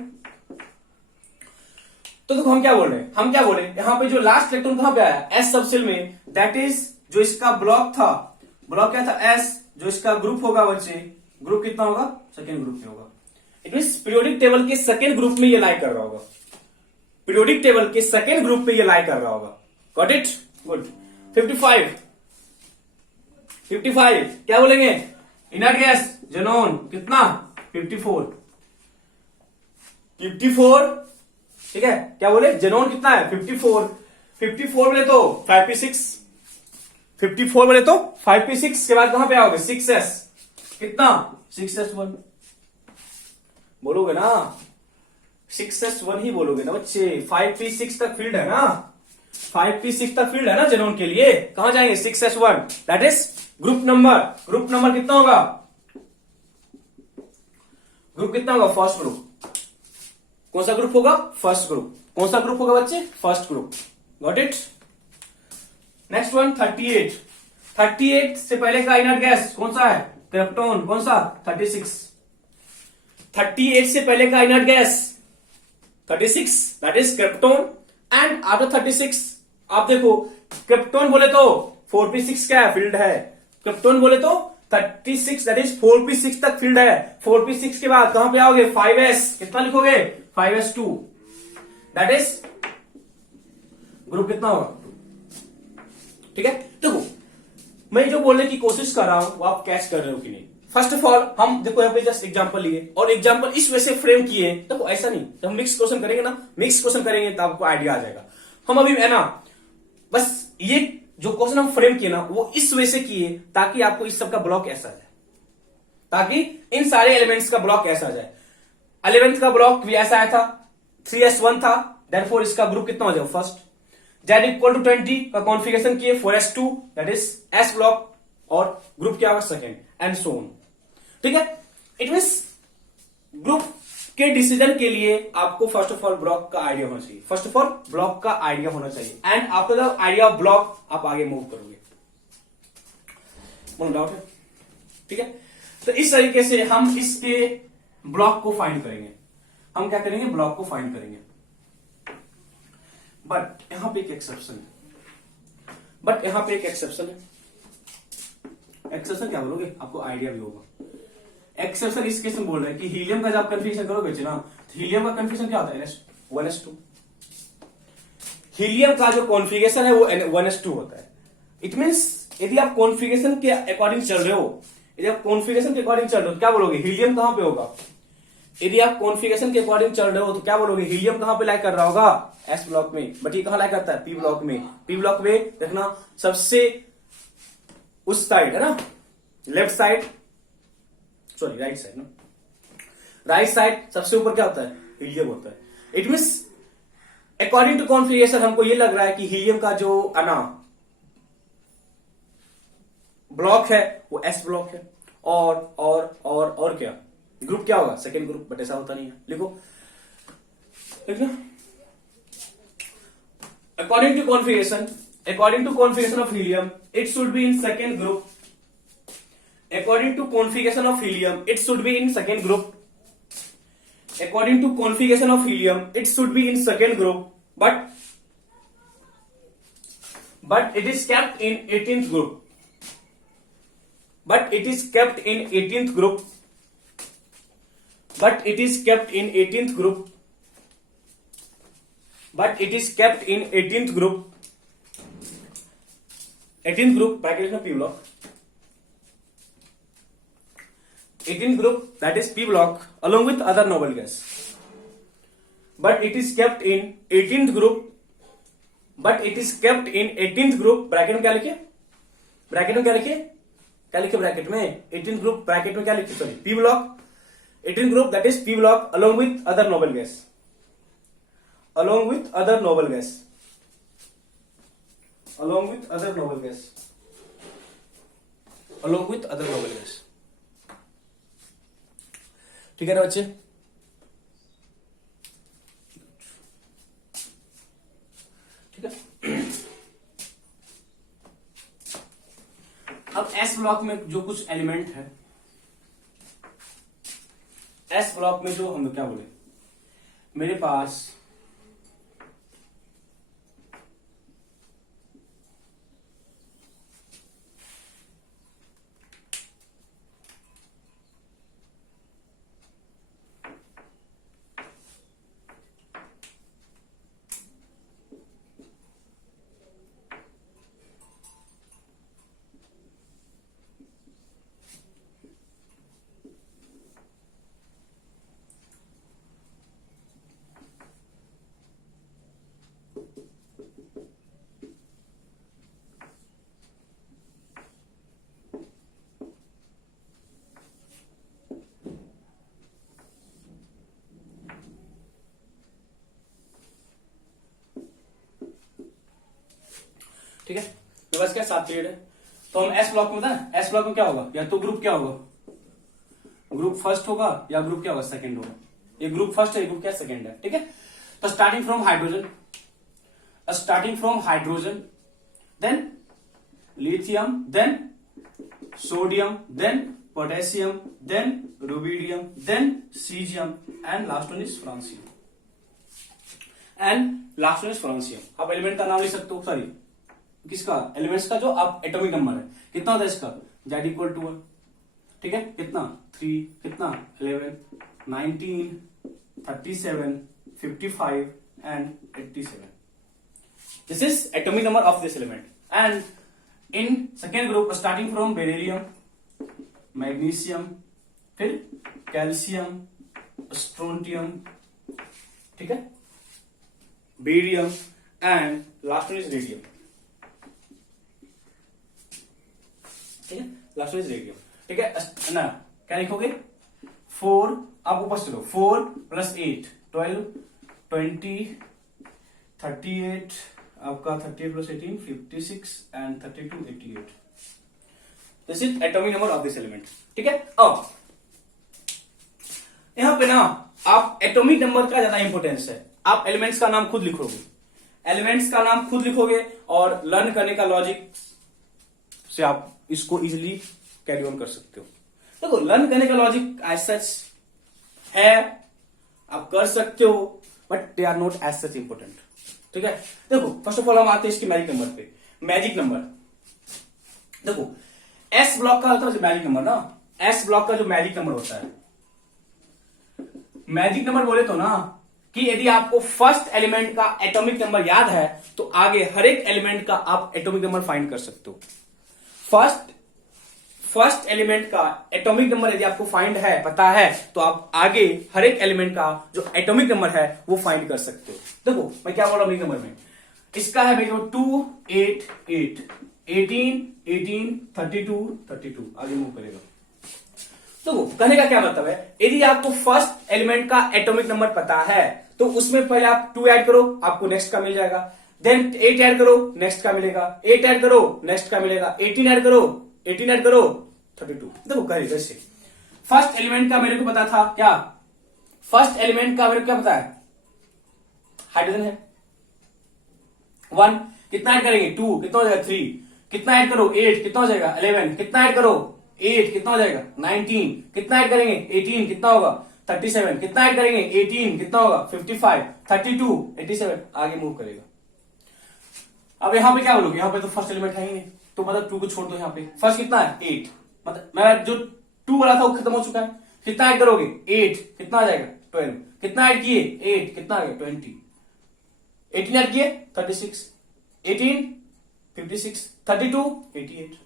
तो देखो हम क्या बोल रहे हैं? हम क्या बोले? यहां पे जो लास्ट इलेक्ट्रॉन कहां पे आया? S सबसेल में, दैट इज जो इसका ब्लॉक था, ब्लॉक क्या था? S। जो इसका ग्रुप होगा बच्चे, ग्रुप कितना होगा? सेकेंड ग्रुप में होगा। इट मीन पीरियोडिक टेबल के सेकेंड ग्रुप में ये लाई कर रहा होगा। पीरियोडिक टेबल के सेकेंड ग्रुप में ये लाई कर रहा होगा। Got it? गुड। 55 क्या बोलेंगे? इनर्ट गैस जेनॉन कितना? 54। ठीक है, क्या बोले? जेनॉन कितना है? 54 बोले तो 5p6, 54 बोले तो 5p6 के बाद कहां पे आओगे? 6s कितना? 6s1 बोलोगे ना? 6s1 ही बोलोगे ना बच्चे। 5p6 तक फील्ड है ना, 5p6 तक फील्ड है ना जेनॉन के लिए। कहां जाएंगे? 6s1 that is group number. Group number कितना होगा? ग्रुप कितना होगा? First group. कौन सा ग्रुप होगा? First group. कौन सा ग्रुप होगा बच्चे? First group. Got it? Next one 38। 38 से पहले का इनर्ट गैस कौन सा है? क्रिप्टॉन। कौन सा? 36। 38 से पहले का inert gas 36 that is krypton and after 36 आप देखो क्रिप्टॉन बोले तो 4p6 क्या है? फील्ड है। क्रिप्टॉन बोले तो 36 दैट इज 4p6 तक फील्ड है। 4p6 के बाद कहां पे आओगे? 5s कितना लिखोगे? 5s2 दैट इज ग्रुप कितना होगा? ठीक है, देखो मैं जो बोलने की कोशिश कर रहा हूं वो आप कैच कर रहे हो कि नहीं। फर्स्ट ऑफ ऑल हम देखो यहाँ पे जस्ट एग्जांपल लिए और एग्जांपल इस वजह से फ्रेम किए। देखो ऐसा नहीं, जब हम मिक्स क्वेश्चन करेंगे ना, मिक्स क्वेश्चन करेंगे तो आपको आइडिया आ जाएगा। हम अभी है ना बस ये जो क्वेश्चन हम फ्रेम किए ना वो इस वजह से किए ताकि आपको इस सब का ब्लॉक ऐसा आ जाए, ताकि इन सारे एलिमेंट्स का ब्लॉक ऐसा आ जाए। 11th का ब्लॉक भी ऐसा आया था, 3s1 था, देयरफॉर इसका ग्रुप कितना हो जाए? फर्स्ट। Z इक्वल टू 20 का कॉन्फ़िगरेशन किए 4s2 that is S block और ग्रुप क्या होगा? Second and so on. ठीक है, इट मींस ग्रुप के डिसीजन के लिए आपको फर्स्ट ऑफ ऑल ब्लॉक का आइडिया होना चाहिए। फर्स्ट ऑफ ऑल ब्लॉक का आइडिया होना चाहिए and after the idea of block आप आगे मूव करोगे। नो डाउट है? ठीक है, तो इस तरीके से हम इसके ब्लॉक को फाइंड करेंगे। हम क्या करेंगे? ब्लॉक को फाइंड करेंगे। बट यहां पे एक एक्सेप्शन है। एक्सेप्शन क्या बोलोगे? आपको आइडिया भी होगा। एक्सेप्शन इस केस में बोल रहे हैं कि हीलियम का जब कन्फ्यूजन करोगे ना, तो हीलियम का कन्फ्यूजन क्या होता है? 1s2। हीलियम का जो कॉन्फ़िगरेशन है वो 1s2 होता है। इट मींस यदि आप कॉन्फ़िगरेशन के अकॉर्डिंग चल रहे हो, तो क्या बोलोगे? हीलियम कहां पे होगा? यदि आप कॉन्फ़िगरेशन के अकॉर्डिंग चल रहे हो तो क्या बोलोगे, हीलियम कहां पे लाई कर रहा होगा, एस ब्लॉक में, बट ये कहां लाई करता है, पी ब्लॉक में। पी ब्लॉक में देखना सबसे उस साइड है ना, left side, sorry right side ना, राइट साइड सबसे ऊपर क्या होता है, हीलियम होता है। It means according to configuration हमको ये लग रहा है कि हीलियम का जो अना ब्लॉक है वो एस ब्लॉक है, और क्या ग्रुप क्या होगा, सेकेंड ग्रुप, बट ऐसा होता नहीं है। लिखो लिखना, according to configuration of helium it should be in second group, according to configuration of helium it should be in second group, according to configuration of helium it should be in second group, but it is kept in 18th group, but it is kept in 18th group, but it is kept in 18th group, but it is kept in 18th group, 18th group bracket में p block, 18th group that is p block along with other noble gas, but it is kept in 18th group, but it is kept in 18th group, bracket में क्या लिखे, bracket में क्या लिखे, क्या लिखे bracket में, 18th ग्रुप ब्रैकेट में क्या लिखे, sorry P block, 18th group that is P block along with other noble gas, along with other noble gas, along with other noble gas, along with other noble gas। ठीक है ना बच्चे, ठीक है। अब एस ब्लॉक में जो कुछ एलिमेंट है, एस ब्लॉक में जो हम क्या बोले, मेरे पास ठीक है, मेरे पास क्या 7 पीरियड है, तो हम एस ब्लॉक में था, एस ब्लॉक में क्या होगा, या तो ग्रुप क्या होगा, ग्रुप फर्स्ट होगा, या ग्रुप क्या होगा, सेकंड होगा। ये ग्रुप फर्स्ट है, ये ग्रुप क्या सेकंड है। ठीक है, तो starting from hydrogen, then lithium, then sodium, then potassium, then rubidium, then caesium, and last one is francium. आप एलिमेंट का नाम लिख सकते हो, सॉरी किसका, एलिमेंट्स का जो आप एटॉमिक नंबर है कितना होता है इसका, Z = 1। ठीक है, कितना 3, कितना 11, 19, 37, 55 and 87। This is atomic number of this element. And in second group starting from beryllium, magnesium, फिर कैल्शियम, स्ट्रोंटियम, ठीक है, barium, and last one is radium. ठीक है, लास्ट वन इज रेडियम। ठीक है ना, क्या लिखोगे 4, आप ऊपर चलो, 4 + 8 12, 20, 38, आपका 38 + 18 56 and 32 88। This is atomic number of this element. ठीक है, अब यहां पे ना आप एटॉमिक नंबर का ज्यादा इंपोर्टेंस है, आप एलिमेंट्स का नाम खुद लिखोगे, एलिमेंट्स का नाम खुद लिखोगे और लर्न करने का लॉजिक से आप इसको इजिली कैरी ऑन कर सकते हो। देखो लर्न करने का लॉजिक एज सच है, आप कर सकते हो, but they are not as such important. ठीक है, देखो फर्स्ट ऑफ ऑल हम आते हैं इसके मैजिक नंबर पे। मैजिक नंबर देखो, एस ब्लॉक का होता है मैजिक नंबर ना, एस ब्लॉक का जो मैजिक नंबर होता है, मैजिक नंबर बोले तो ना कि यदि आपको फर्स्ट एलिमेंट का एटॉमिक नंबर याद है तो आगे हर एक एलिमेंट का आप एटॉमिक नंबर फाइंड कर सकते हो। फर्स्ट एलिमेंट का एटॉमिक नंबर यदि आपको फाइंड है, पता है, तो आप आगे हर एक एलिमेंट का जो एटॉमिक नंबर है वो फाइंड कर सकते हो। देखो मैं क्या बोल रहा हूं नंबर में, इसका है भाई 2 8 8 18 18 32 32, आगे मूव करेगा। तो कहने का क्या मतलब है, यदि आपको फर्स्ट एलिमेंट का एटॉमिक नंबर पता है तो उसमें पहले आप 2 ऐड करो, आपको नेक्स्ट का मिल जाएगा। देन 8 ऐड करो, नेक्स्ट का मिलेगा। 8 ऐड करो, नेक्स्ट का मिलेगा। 18 ऐड करो, 18 ऐड करो, 32। देखो कहे जैसे फर्स्ट एलिमेंट का मेरे को पता था क्या, फर्स्ट एलिमेंट का मेरे को क्या पता है, हाइड्रोजन है 1, कितना ऐड करेंगे 2, कितना हो जाएगा 3, कितना ऐड करो 8, कितना हो जाएगा 11, कितना ऐड करो 8, कितना हो जाएगा 19, कितना ऐड करेंगे 18, कितना होगा 37, कितना ऐड करेंगे 18, कितना होगा 55, 32, 87, आगे मूव करेगा। अब यहां पे क्या बोलोगे, यहां पे तो फर्स्ट एलिमेंट है ही नहीं, तो मतलब 2 को छोड़ दो। यहां पे फर्स्ट कितना है 8, मतलब मैं जो 2 वाला था वो खत्म हो चुका है। कितना ऐड करोगे 8, कितना आ जाएगा 12, कितना ऐड किए 8, कितना आ गया 20, 18 ऐड किए 36, 18 56, 32 88।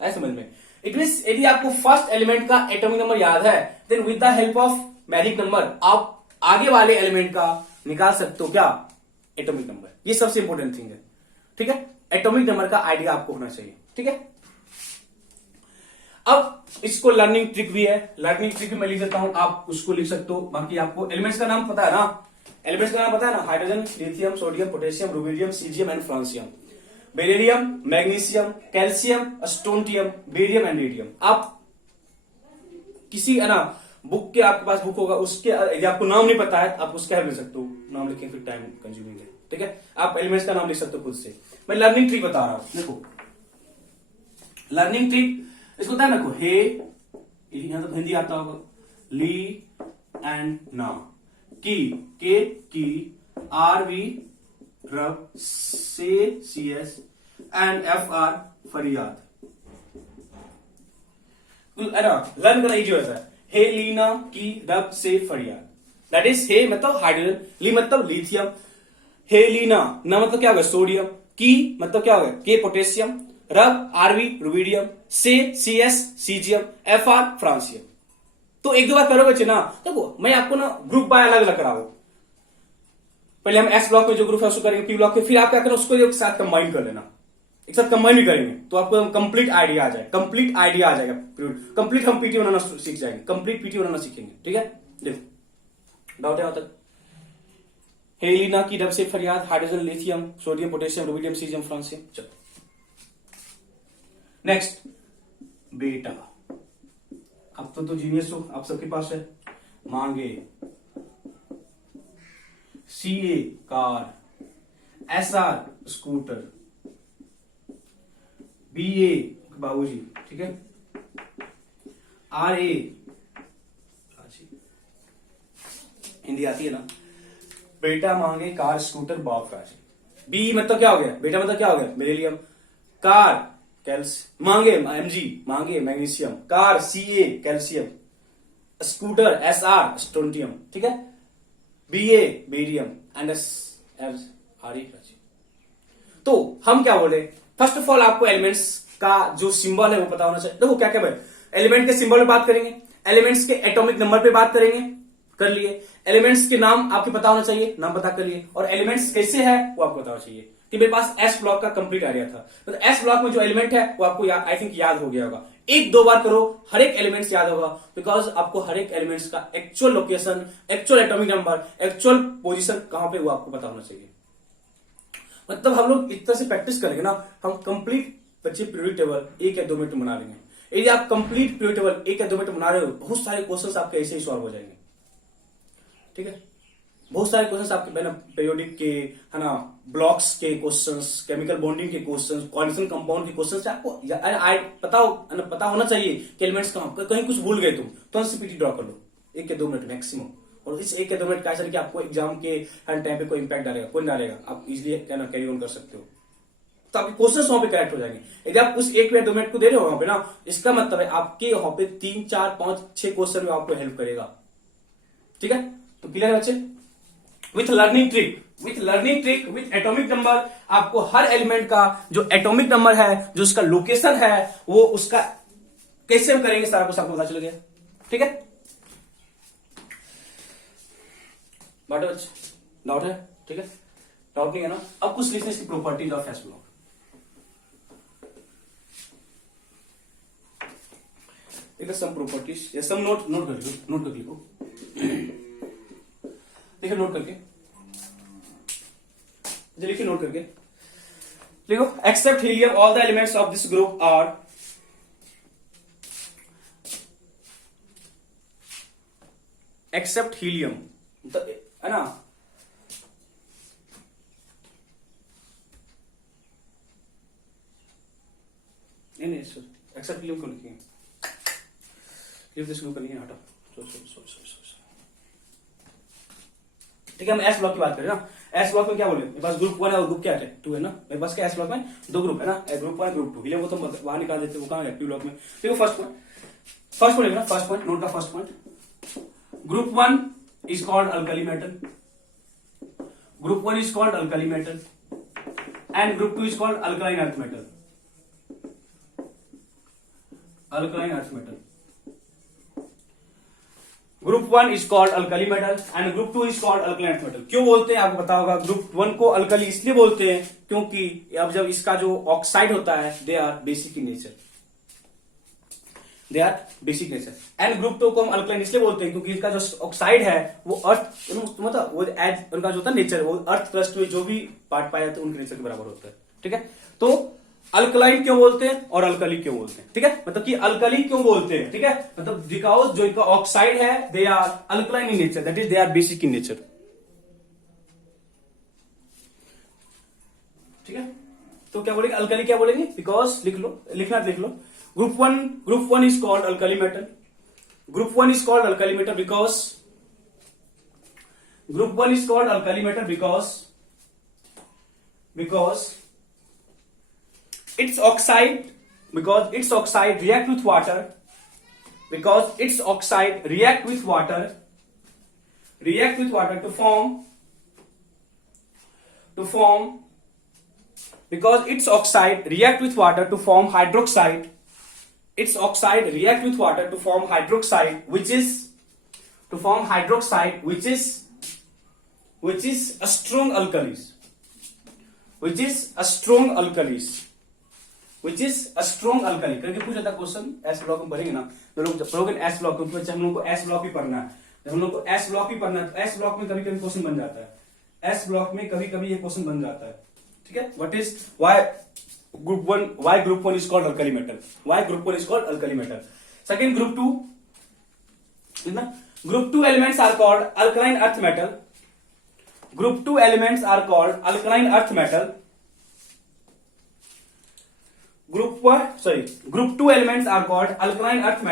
ऐसे समझ में। इट मींस यदि आपको फर्स्ट एलिमेंट का एटॉमिक नंबर याद है, then with the help of magic number आप आगे वाले एलिमेंट का निकाल सकते हो क्या, एटॉमिक नंबर। ये सबसे इंपॉर्टेंट थिंग है, ठीक है। एटॉमिक नंबर का आइडिया आपको होना चाहिए, ठीक है। अब इसको लर्निंग ट्रिक भी है, लर्निंग ट्रिक भी मैं लिख देता हूं, आप उसको लिख सकते हो। बाकी आपको एलिमेंट्स का नाम पता है ना, एलिमेंट्स का नाम पता है ना, hydrogen, lithium, sodium, potassium, rubidium, caesium and francium, beryllium, magnesium, calcium, strontium, barium and radium. आप किसी है ना बुक के, आपके पास बुक होगा, उसके यदि आपको नाम नहीं पता है आप उसका हेल्प ले सकते हो, नाम लिखें फिर टाइम कंज्यूमिंग है, ठीक है। आप एलिमेंट्स का नाम लिख सकते हो खुद से। मैं लर्निंग ट्रिक बता रहा हूं, देखो लर्निंग ट्रिक, इसको ध्यान रखो, हे यहां तक हिंदी आता होगा, ली एंड ना, की, के की, आर वी रब, से C S and F R फरियाद। लर्न करना इजी होता है। हे लीना की रब से फरियाद, दैट इज हे मतलब हाइड्रोजन, ली मतलब लिथियम, हे लीना ना मतलब क्या होगा सोडियम, की मतलब क्या होगा के पोटेशियम, रब आरवी रुबिडियम, से C S caesium, F R francium. तो एक दो बार करोगे बच्चे ना, देखो मैं आपको ना ग्रुप बाय अलग अलग कराऊं, पहले हम एस ब्लॉक में जो ग्रुप है उसको करेंगे, पी ब्लॉक में, फिर आप क्या करें उसको एक साथ कंबाइन कर लेना, एक साथ कंबाइन भी करेंगे तो आपको कंप्लीट आइडिया आ जाएगा, कंप्लीट आइडिया आ जाएगा, कंप्लीट हम पीटी बनाना सीख जाएंगे, कंप्लीट पीटी बनाना सीखेंगे, ठीक है। देखो डाउट है वहां तक, हेलिना की रब से फरियाद, hydrogen, lithium, sodium, potassium, rubidium, caesium, francium. चलो नेक्स्ट, बेटा, अब तो जीनियस हो, आप सबके पास है। मांगे, CA car, SR scooter, BA बाबूजी, ठीक है, आरए हिंदी आती है ना, बेटा मांगे कार स्कूटर बाप राजी। बी मतलब क्या हो गया, बेटा मतलब क्या हो गया बेरिलियम, कार कैल्शियम, मांगे एमजी मांगे magnesium, car CA calcium, scooter SR strontium, ठीक है, BA barium and S R. तो हम क्या बोल रहे हैं, फर्स्ट ऑफ ऑल आपको एलिमेंट्स का जो सिंबल है वो पता होना चाहिए। देखो क्या क्या भाई, एलिमेंट के सिंबल पे बात करेंगे, एलिमेंट्स के एटॉमिक नंबर पे बात करेंगे, कर लिए, एलिमेंट्स के नाम आपके पता होना चाहिए, नाम पता कर लिए, और एलिमेंट्स कैसे है वो आपको पता होना चाहिए। कि मेरे पास एस ब्लॉक का कंप्लीट आइडिया था, तो एस ब्लॉक में जो एलिमेंट है वो आपको आई थिंक याद हो गया होगा, एक दो बार करो हर एक एलिमेंट्स याद होगा, बिकॉज आपको हर एक एलिमेंट्स का actual location, actual atomic number, actual position कहां पे वो आपको पता होना चाहिए। मतलब हम लोग इस तरह से प्रैक्टिस करेंगे ना, हम कंप्लीट बच्चे पीरियड टेबल 1 या 2 मिनट में बना लेंगे। यदि आप कंप्लीट पीरियड टेबल 1 या 2 मिनट में बना रहे हो, बहुत सारे क्वेश्चंस आपके ऐसे ही सॉल्व हो जाएंगे, ठीक है। बहुत सारे क्वेश्चंस आपके पीरियोडिक के, है ना, ब्लॉक्स के क्वेश्चंस, केमिकल बॉन्डिंग के क्वेश्चंस, कोऑर्डिनेशन कंपाउंड के क्वेश्चंस आपको पता होना चाहिए कि एलिमेंट्स कहीं कुछ भूल गए तुम तो सीपीटी ड्रॉ कर लो 1 या 2 मिनट मैक्सिमम। और इस 1 या 2 मिनट का ऐसा कि आपको एग्जाम के टाइम पे कोई इंपैक्ट डालेगा, कोई डालेगा, आप इजिली कैरी ऑन कर सकते हो, तो आपके क्वेश्चंस वहां पे करेक्ट हो जाएंगे। यदि आप उस 1 या 2 मिनट को दे रहे हो वहां पे ना, इसका मतलब है आपके वहां पे 3 4 5 6 क्वेश्चन में आपको हेल्प करेगा, ठीक है। तो क्लियर है बच्चे, with learning trick with atomic number, आपको हर एलिमेंट का जो एटॉमिक नंबर है, जो उसका लोकेशन है, वो उसका कैसे हम करेंगे सारा कुछ आपको पता चल गया। ठीक है, डाउट है? ठीक है, डाउट नहीं है ना। अब कुछ लिखने की प्रॉपर्टीज ऑफ एस ब्लॉक। ठीक है, सम प्रॉपर्टीज या सम नोट कर लिखो। देखिए नोट करके, लिखिए नोट करके लिखो। Except helium all the elements of this group are except helium, है ना। नहीं सर, एक्सेप्ट हीलियम क्यों लिखेंगे? लीव दिस ग्रुप नहीं, हटाओ। ठीक है, हम एस ब्लॉक की बात करें ना। एस ब्लॉक में क्या बोले, मेरे पास ग्रुप 1 है और ग्रुप क्या है 2 है ना। मेरे पास क्या एस ब्लॉक में 2 ग्रुप है ना, ग्रुप 1 ग्रुप 2। हीलियम को तो बाहर निकाल देते, वो कहां है एक्टिव ब्लॉक में। देखो फर्स्ट पॉइंट ना, फर्स्ट पॉइंट नोट का first point, group 1 is called alkali metal, group 1 is called alkali metal and group 2 is called alkaline earth metal, group 1 is called alkali metal and group 2 is called alkaline earth metal। क्यों बोलते हैं आपको पता होगा। Group 1 को alkali इसलिए बोलते हैं क्योंकि अब जब इसका जो ऑक्साइड होता है, they are basic in nature, and group 2 को हम अल्कलाइन इसलिए बोलते हैं क्योंकि इसका जो ऑक्साइड है वो अर्थ मतलब वो एज उनका जो होता है नेचर, वो अर्थ क्रस्ट में जो भी पार्ट पाए जाते हैं उनके नेचर के बराबर होता है। ठीक है, तो अल्कलाइन क्यों बोलते हैं और अल्कली क्यों बोलते हैं। ठीक है, मतलब कि अल्कली क्यों बोलते हैं। ठीक है, मतलब बिकॉज जो इनका ऑक्साइड है they are alkaline in nature, that is they are basic in nature. ठीक है, तो क्या बोलेंगे, अल्कली क्या बोलेंगे, बिकॉज लिख लो, लिख लो। Group 1 is called alkali metal. Group 1 is called alkali metal because its oxide react with water, to form because its oxide react with water to form hydroxide. Its oxide react with water to form hydroxide, which is a strong alkalis. करके पूछा था question S block में पढ़ेंगे ना, जो लोग जब पढ़ोगे एस ब्लॉक में, हम लोग को एस ब्लॉक ही पढ़ना है। जब हम लोग को एस ब्लॉक ही पढ़ना है तो एस ब्लॉक में कभी कभी क्वेश्चन बन जाता है, एस ब्लॉक में कभी कभी ये क्वेश्चन बन जाता है। ठीक है, what is why group 1 is called alkali metal, second group 2 elements are called alkaline earth metal, group 2 elements are called alkaline earth metal, group 2 elements are called alkaline earth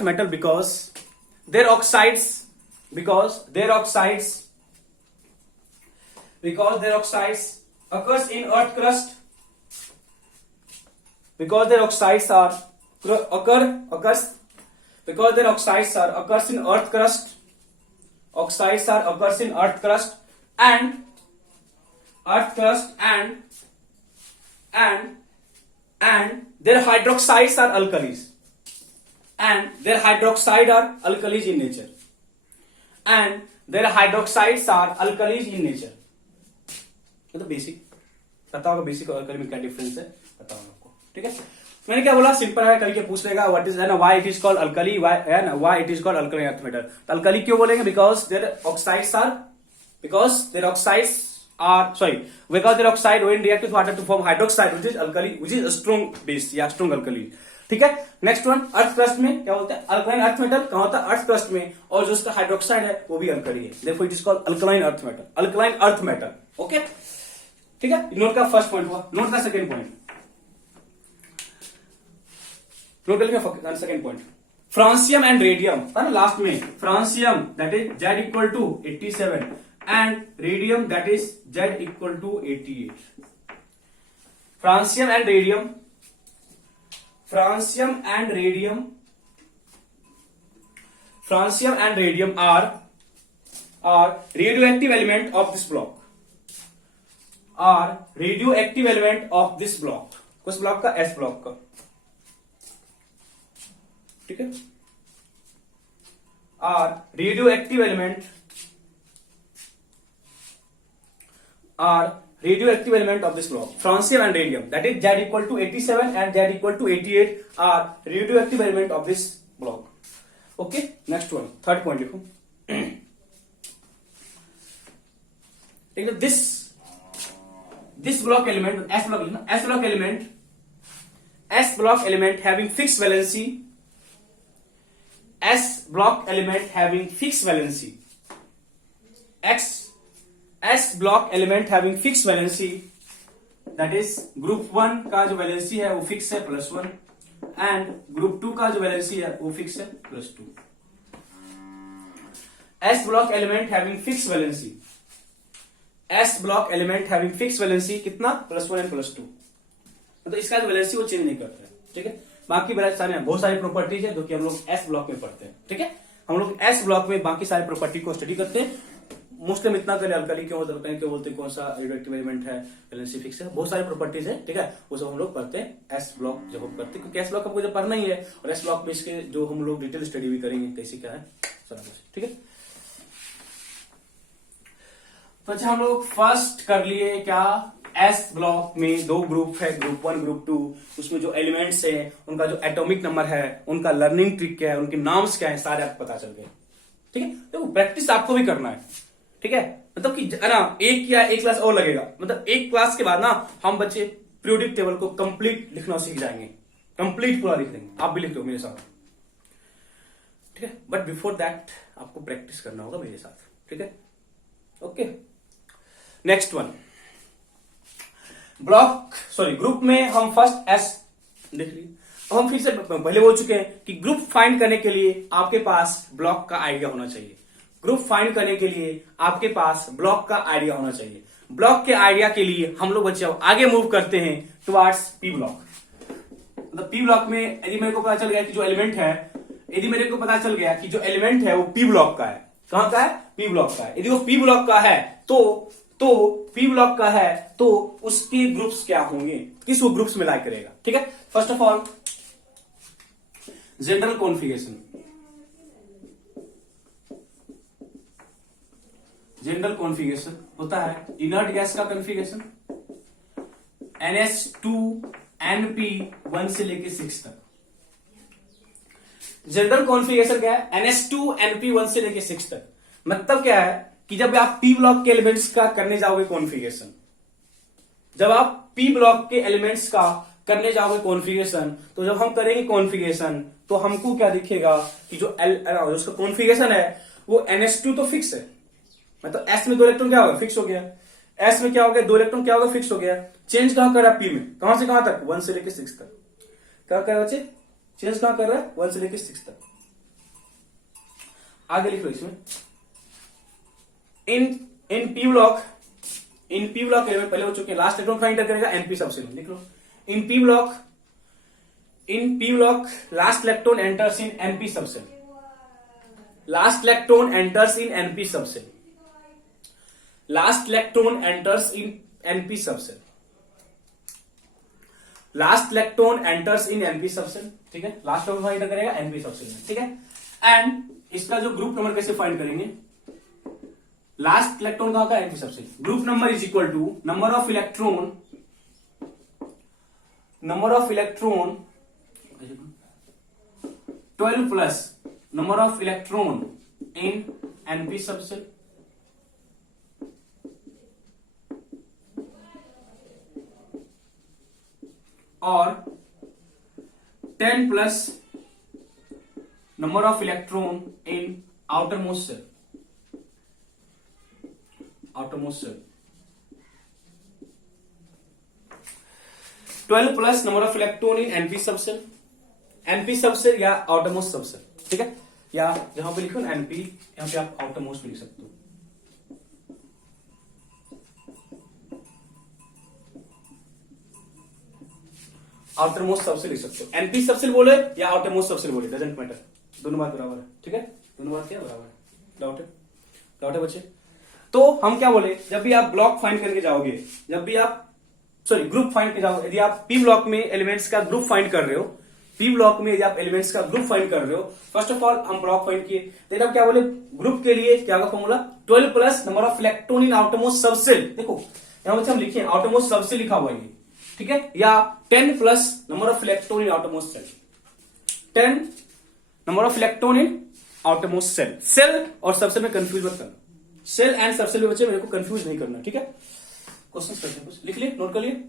metal because their oxides occurs in earth crust, occurs in earth crust and their hydroxides are alkalis, in nature, तो basic पता होगा, basic और alkali में क्या difference है पता होगा आपको। ठीक है, मैंने क्या बोला, सिंपल है, कभी क्या पूछ लेगा व्हाट इज है ना, why it is called alkali, why it is called alkaline earth metal. तो अल्कली क्यों बोलेंगे, because their oxides when react with water to form hydroxide which is a strong base या strong alkali। ठीक है, next one, earth crust में क्या बोलते हैं, अल्कलाइन अर्थ मेटल कहां होता है, अर्थ क्रस्ट में, और जो उसका हाइड्रोक्साइड है वो भी अल्कली है, therefore it is called alkaline earth metal. Okay, ठीक है, नोट का फर्स्ट पॉइंट हुआ। नोट का second point, second point, francium and radium है ना, लास्ट में francium that is Z equal to 87 and radium that is Z equal to 88। Francium and francium and radium are radioactive element of this block, are radioactive element of this block, किस block का? S block का, ठीक है। Are radioactive element, are radioactive element of this block, francium and radium, that is Z equal to 87 and Z equal to 88 are radioactive element of this block. Okay, next one, third point लिखो। ठीक है, this block element, S block लिखना, S block element having fixed valency, S block element having fixed valency, S block element having fixed valency, that is group 1 का जो valency है वो fix है +1 and group 2 का जो वैलेंसी है वो फिक्स है +2। S block element having fixed valency, S block element having fixed valency कितना? +1 एंड +2, मतलब इसका जो वैलेंसी वो चेंज नहीं करता है, ठीक है। बाकी बहुत सारी प्रॉपर्टीज है जो कि हम लोग एस ब्लॉक में पढ़ते हैं, ठीक है। हम लोग एस ब्लॉक में बाकी सारी प्रॉपर्टी को स्टडी करते हैं। मोस्टली हम इतना करें अल्कली क्यों होता है, क्यों बोलते हैं, कौन सा रेडियोएक्टिव एलिमेंट है, वैलेंसी फिक्स है, बहुत सारी प्रॉपर्टीज है, ठीक है। वो सब हम लोग पढ़ते हैं एस ब्लॉक जब हम करते हैं, क्योंकि एस ब्लॉक हमको जब पढ़ना ही है और एस ब्लॉक में इसके जो हम लोग डिटेल स्टडी भी करेंगे कैसे क्या है सारा कुछ, ठीक है। तो अच्छा हम लोग फर्स्ट कर लिए क्या, एस ब्लॉक में दो ग्रुप है, ग्रुप 1 ग्रुप 2, उसमें जो एलिमेंट्स हैं उनका जो एटॉमिक नंबर है, उनका लर्निंग ट्रिक क्या है, उनके नाम्स क्या है, सारे आपको पता चल गए, ठीक है। तो प्रैक्टिस आपको भी करना है, ठीक है। मतलब कि है ना, एक या एक क्लास और लगेगा, मतलब एक क्लास के बाद ना हम बच्चे पीरियोडिक टेबल को कंप्लीट लिखना सीख जाएंगे, कंप्लीट पूरा लिख देंगे। आप भी लिख दो मेरे साथ, ठीक है। बट बिफोर दैट आपको प्रैक्टिस करना होगा मेरे साथ, ठीक है। Okay, next one, block sorry group में हम फर्स्ट एस देख लीजिए। अब हम फिर से पहले बोल चुके हैं कि ग्रुप फाइंड करने के लिए आपके पास ब्लॉक का आइडिया होना चाहिए। ग्रुप फाइंड करने के लिए आपके पास ब्लॉक का आइडिया होना चाहिए। ब्लॉक के आइडिया के लिए हम लोग बच्चे आगे मूव करते हैं टुवर्ड्स पी ब्लॉक। मतलब पी ब्लॉक में यदि मेरे को पता चल गया कि जो एलिमेंट है, यदि मेरे को पता चल गया कि जो एलिमेंट है वो पी ब्लॉक का है, कहां का है? पी ब्लॉक का है। यदि वो पी ब्लॉक का है तो पी ब्लॉक का है तो उसके ग्रुप्स क्या होंगे, किस वो ग्रुप्स में लाइक करेगा, ठीक है। First of all general configuration, general configuration होता है इनर्ट गैस का कॉन्फ़िगरेशन NH2NP1 से लेके 6 तक। जनरल कॉन्फ़िगरेशन क्या है? NH2NP1 से लेके 6 तक। मतलब क्या है कि जब आप पी ब्लॉक के एलिमेंट्स का करने जाओगे कॉन्फ़िगरेशन, जब आप पी ब्लॉक के एलिमेंट्स का करने जाओगे कॉन्फ़िगरेशन, तो जब हम करेंगे कॉन्फ़िगरेशन तो हमको क्या दिखेगा कि जो उसका कॉन्फ़िगरेशन है वो NH2 तो फिक्स है, मतलब S में 2 इलेक्ट्रॉन क्या होगा? फिक्स हो गया। S में क्या हो गया? 2 इलेक्ट्रॉन क्या होगा? फिक्स हो गया। चेंज कहां कर रहा है? P में। कहां से कहां तक? 1 से लेके 6 तक। क्या कर रहा है बच्चे? चेंज कहां कर रहा है? 1 से लेके 6 तक। आगे लिख लो इसमें इन पी ब्लॉक एलिमेंट पहले हो चुके हैं। लास्ट इलेक्ट्रॉन का इंटर करेगा NP सबसे, लिख लो in P block last electron enters in NP subshell. Last electron enters in NP subshell. Last electron enters in NP subshell. Last electron enters in NP subshell, ठीक है। Last electron enter करेगा NP subshell में, ठीक है। And इसका जो group number कैसे find करेंगे? लास्ट इलेक्ट्रॉन कहां का? NP subshell. Group number is equal to number of electron 12 plus number of electron in NP subshell और 10 plus number of electron in outermost shell. 12 plus number of electron in NP subshell या outermost subshell, ठीक है। या जहां पे लिखो NP, यहां पे आप आउटर मोस्ट लिख सकते हो। आउटर मोस्ट सबसेल लिख सकते हो। NP सबसेल बोले या आउटर मोस्ट सबसेल बोले, डजंट मैटर, दोनों बात बराबर है, ठीक है। दोनों बात क्या बराबर है? डाउट है? डाउट है बच्चे? तो हम क्या बोले, जब भी आप ब्लॉक फाइंड करके जाओगे, जब भी आप ग्रुप फाइंड करके जाओगे, यदि आप पी ब्लॉक में एलिमेंट्स का ग्रुप फाइंड कर रहे हो, पी ब्लॉक में यदि आप एलिमेंट्स का ग्रुप फाइंड कर रहे हो, फर्स्ट ऑफ ऑल हम ब्लॉक फाइंड किए, देन हम क्या बोले, ग्रुप के लिए क्या का formula, 12 plus number of electron in outermost subshell. देखो यहां बच्चे हम लिखे आउटरमोस्ट सबसेल लिखा हुआ है, ठीक है, या 10 plus number of electron in outermost shell, 10 number of electron in outermost shell. Shell और सबसेल में कंफ्यूज मत करना, सेल एंड सबसेल में बच्चे मेरे को कंफ्यूज नहीं करना, ठीक है। क्वेश्चन करते हैं, कुछ लिख लिए, नोट कर लिए।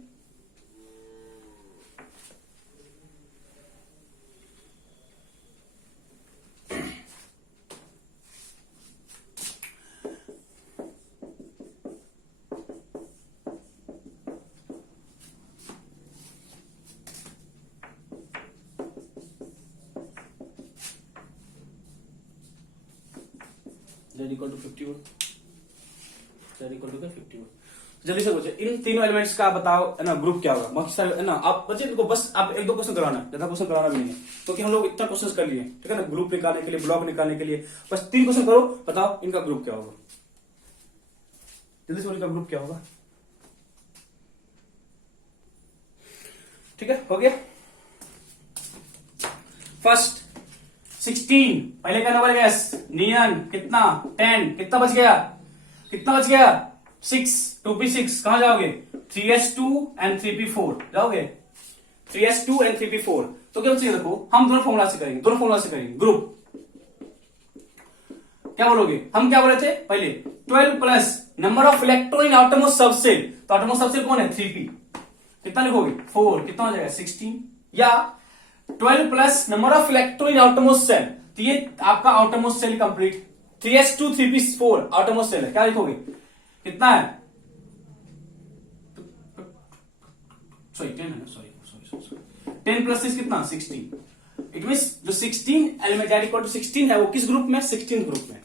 Z equal to 51, Z equal to 51। जल्दी से पूछे, इन तीनों एलिमेंट्स का बताओ है ना ग्रुप क्या होगा, बाकी सारे है ना, आप बच्चे को बस आप एक दो क्वेश्चन कराना, ज्यादा क्वेश्चन कराना भी नहीं है, क्योंकि हम लोग इतना क्वेश्चन कर लिए, ठीक है ना, ग्रुप निकालने के लिए, ब्लॉक निकालने के लिए, बस 3 क्वेश्चन करो, बताओ इनका ग्रुप क्या होगा। जल्दी से इनका ग्रुप क्या होगा, ठीक है, हो गया। फर्स्ट 16, पहले का नंबर गैस, नियन कितना 10, कितना बच गया, कितना बच गया 6, 2p6, कहां जाओगे 3s2 एंड 3p4 जाओगे, 3s2 एंड 3p4। तो क्या बचेगा, देखो हम दोनों फॉर्मूला से करेंगे, दोनों फॉर्मूला से करेंगे ग्रुप। क्या बोलोगे, हम क्या बोले थे पहले, 12 plus number of electron in outermost subshell, तो आउटरमोस्ट सबसेल कौन है 3p, कितना लिखोगे 4, कितना हो जाएगा 16, या 12 plus number of electron in outermost shell, तो ये आपका outermost shell complete, 3s2 3p4 outermost shell है, क्या लिखोगे, कितना है, सॉरी 10 है ना, सॉरी 10 प्लस 6 कितना 16। इट मीन जो 16 एलिमेंट Z इक्वल टू 16 है वो किस ग्रुप में, 16th ग्रुप में।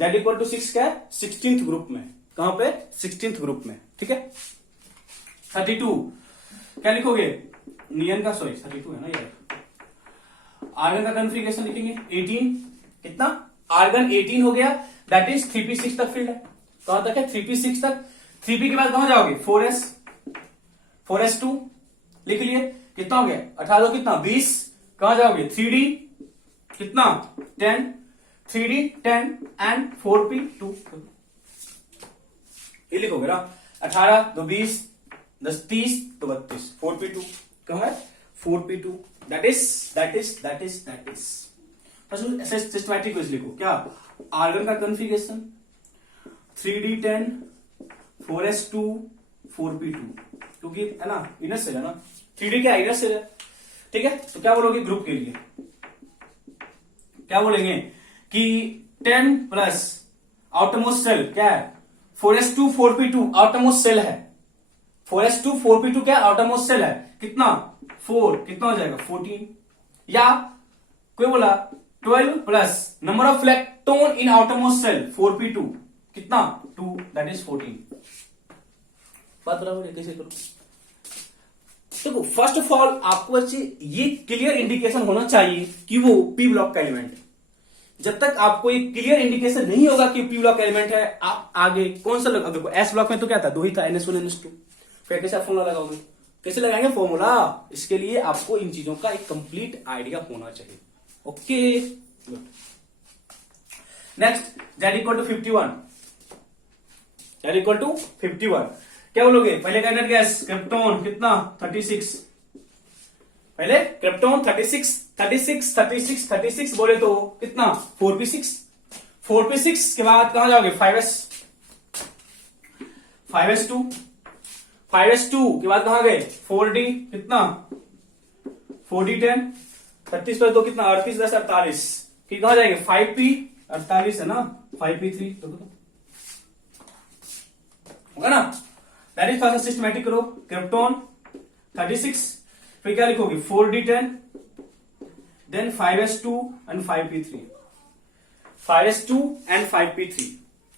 Z इक्वल टू 6 क्या है, 16th ग्रुप में, कहां पे 16th ग्रुप में, ठीक है। 32 क्या लिखोगे, नियन का, सॉरी 32 है ना ये, आर्गन का कॉन्फ़िगरेशन लिखेंगे 18, कितना आर्गन 18 हो गया, दैट इज 3p6 तक फील्ड है, कहां तक है 3p6 तक, 3p के बाद कहां जाओगे 4s2 लिख लिए, कितना हो गया 18 कितना 20, कहां जाओगे 3d कितना 10, 3d 10 एंड 4p2, ये लिखोगे ना, 18 2 20 10 30 तो 32, 4p2 कहां है 4p2, that is systematic wise लिखो, क्या आर्गन का कॉन्फ़िगरेशन 3d10 4s2 4p2, क्योंकि है ना इनर सेल है ना, 3d क्या इनर सेल है, ठीक है। तो क्या बोलोगे ग्रुप के लिए, क्या बोलेंगे कि 10 प्लस आउटरमोस्ट सेल क्या है 4s2 4p2 आउटरमोस्ट सेल है, 4s2 4p2 क्या आउटरमोस्ट सेल है, कितना 4, कितना हो जाएगा 14, या कोई बोला 12 plus number of electron in outermost shell 4p2 कितना 2, दैट इज 14। बात बराबर है, कैसे करो, देखो फर्स्ट ऑफ ऑल आपको अच्छे ये क्लियर इंडिकेशन होना चाहिए कि वो पी ब्लॉक का एलिमेंट है। जब तक आपको एक क्लियर इंडिकेशन नहीं होगा कि पी ब्लॉक एलिमेंट है, आप आगे कौन सा देखो एस ब्लॉक में तो क्या था, 2 ही था NS1 NS2, फिर कैसे आप फॉर्मूला लगाओगे, कैसे लगाएंगे फॉर्मूला, इसके लिए आपको इन चीजों का एक कंप्लीट आइडिया होना चाहिए। Okay good, next Z equal to 51, Z equal to 51 क्या बोलोगे, पहले का एनर्जी गैस क्रिप्टॉन कितना 36, पहले क्रिप्टॉन 36 बोले तो कितना 4p6 के बाद कहां जाओगे 5s2 के बाद कहां गए 4d कितना 4d10 36 पर तो कितना 38 10 48 कि कहां जाएंगे 5p 48 है ना 5p3 तो होगा ना, दैट इज फर्स्ट सिस्टमैटिक करो, क्रिप्टॉन 36 फिर क्या लिखोगे 4d10 then 5s2 and 5p3 and 5p3,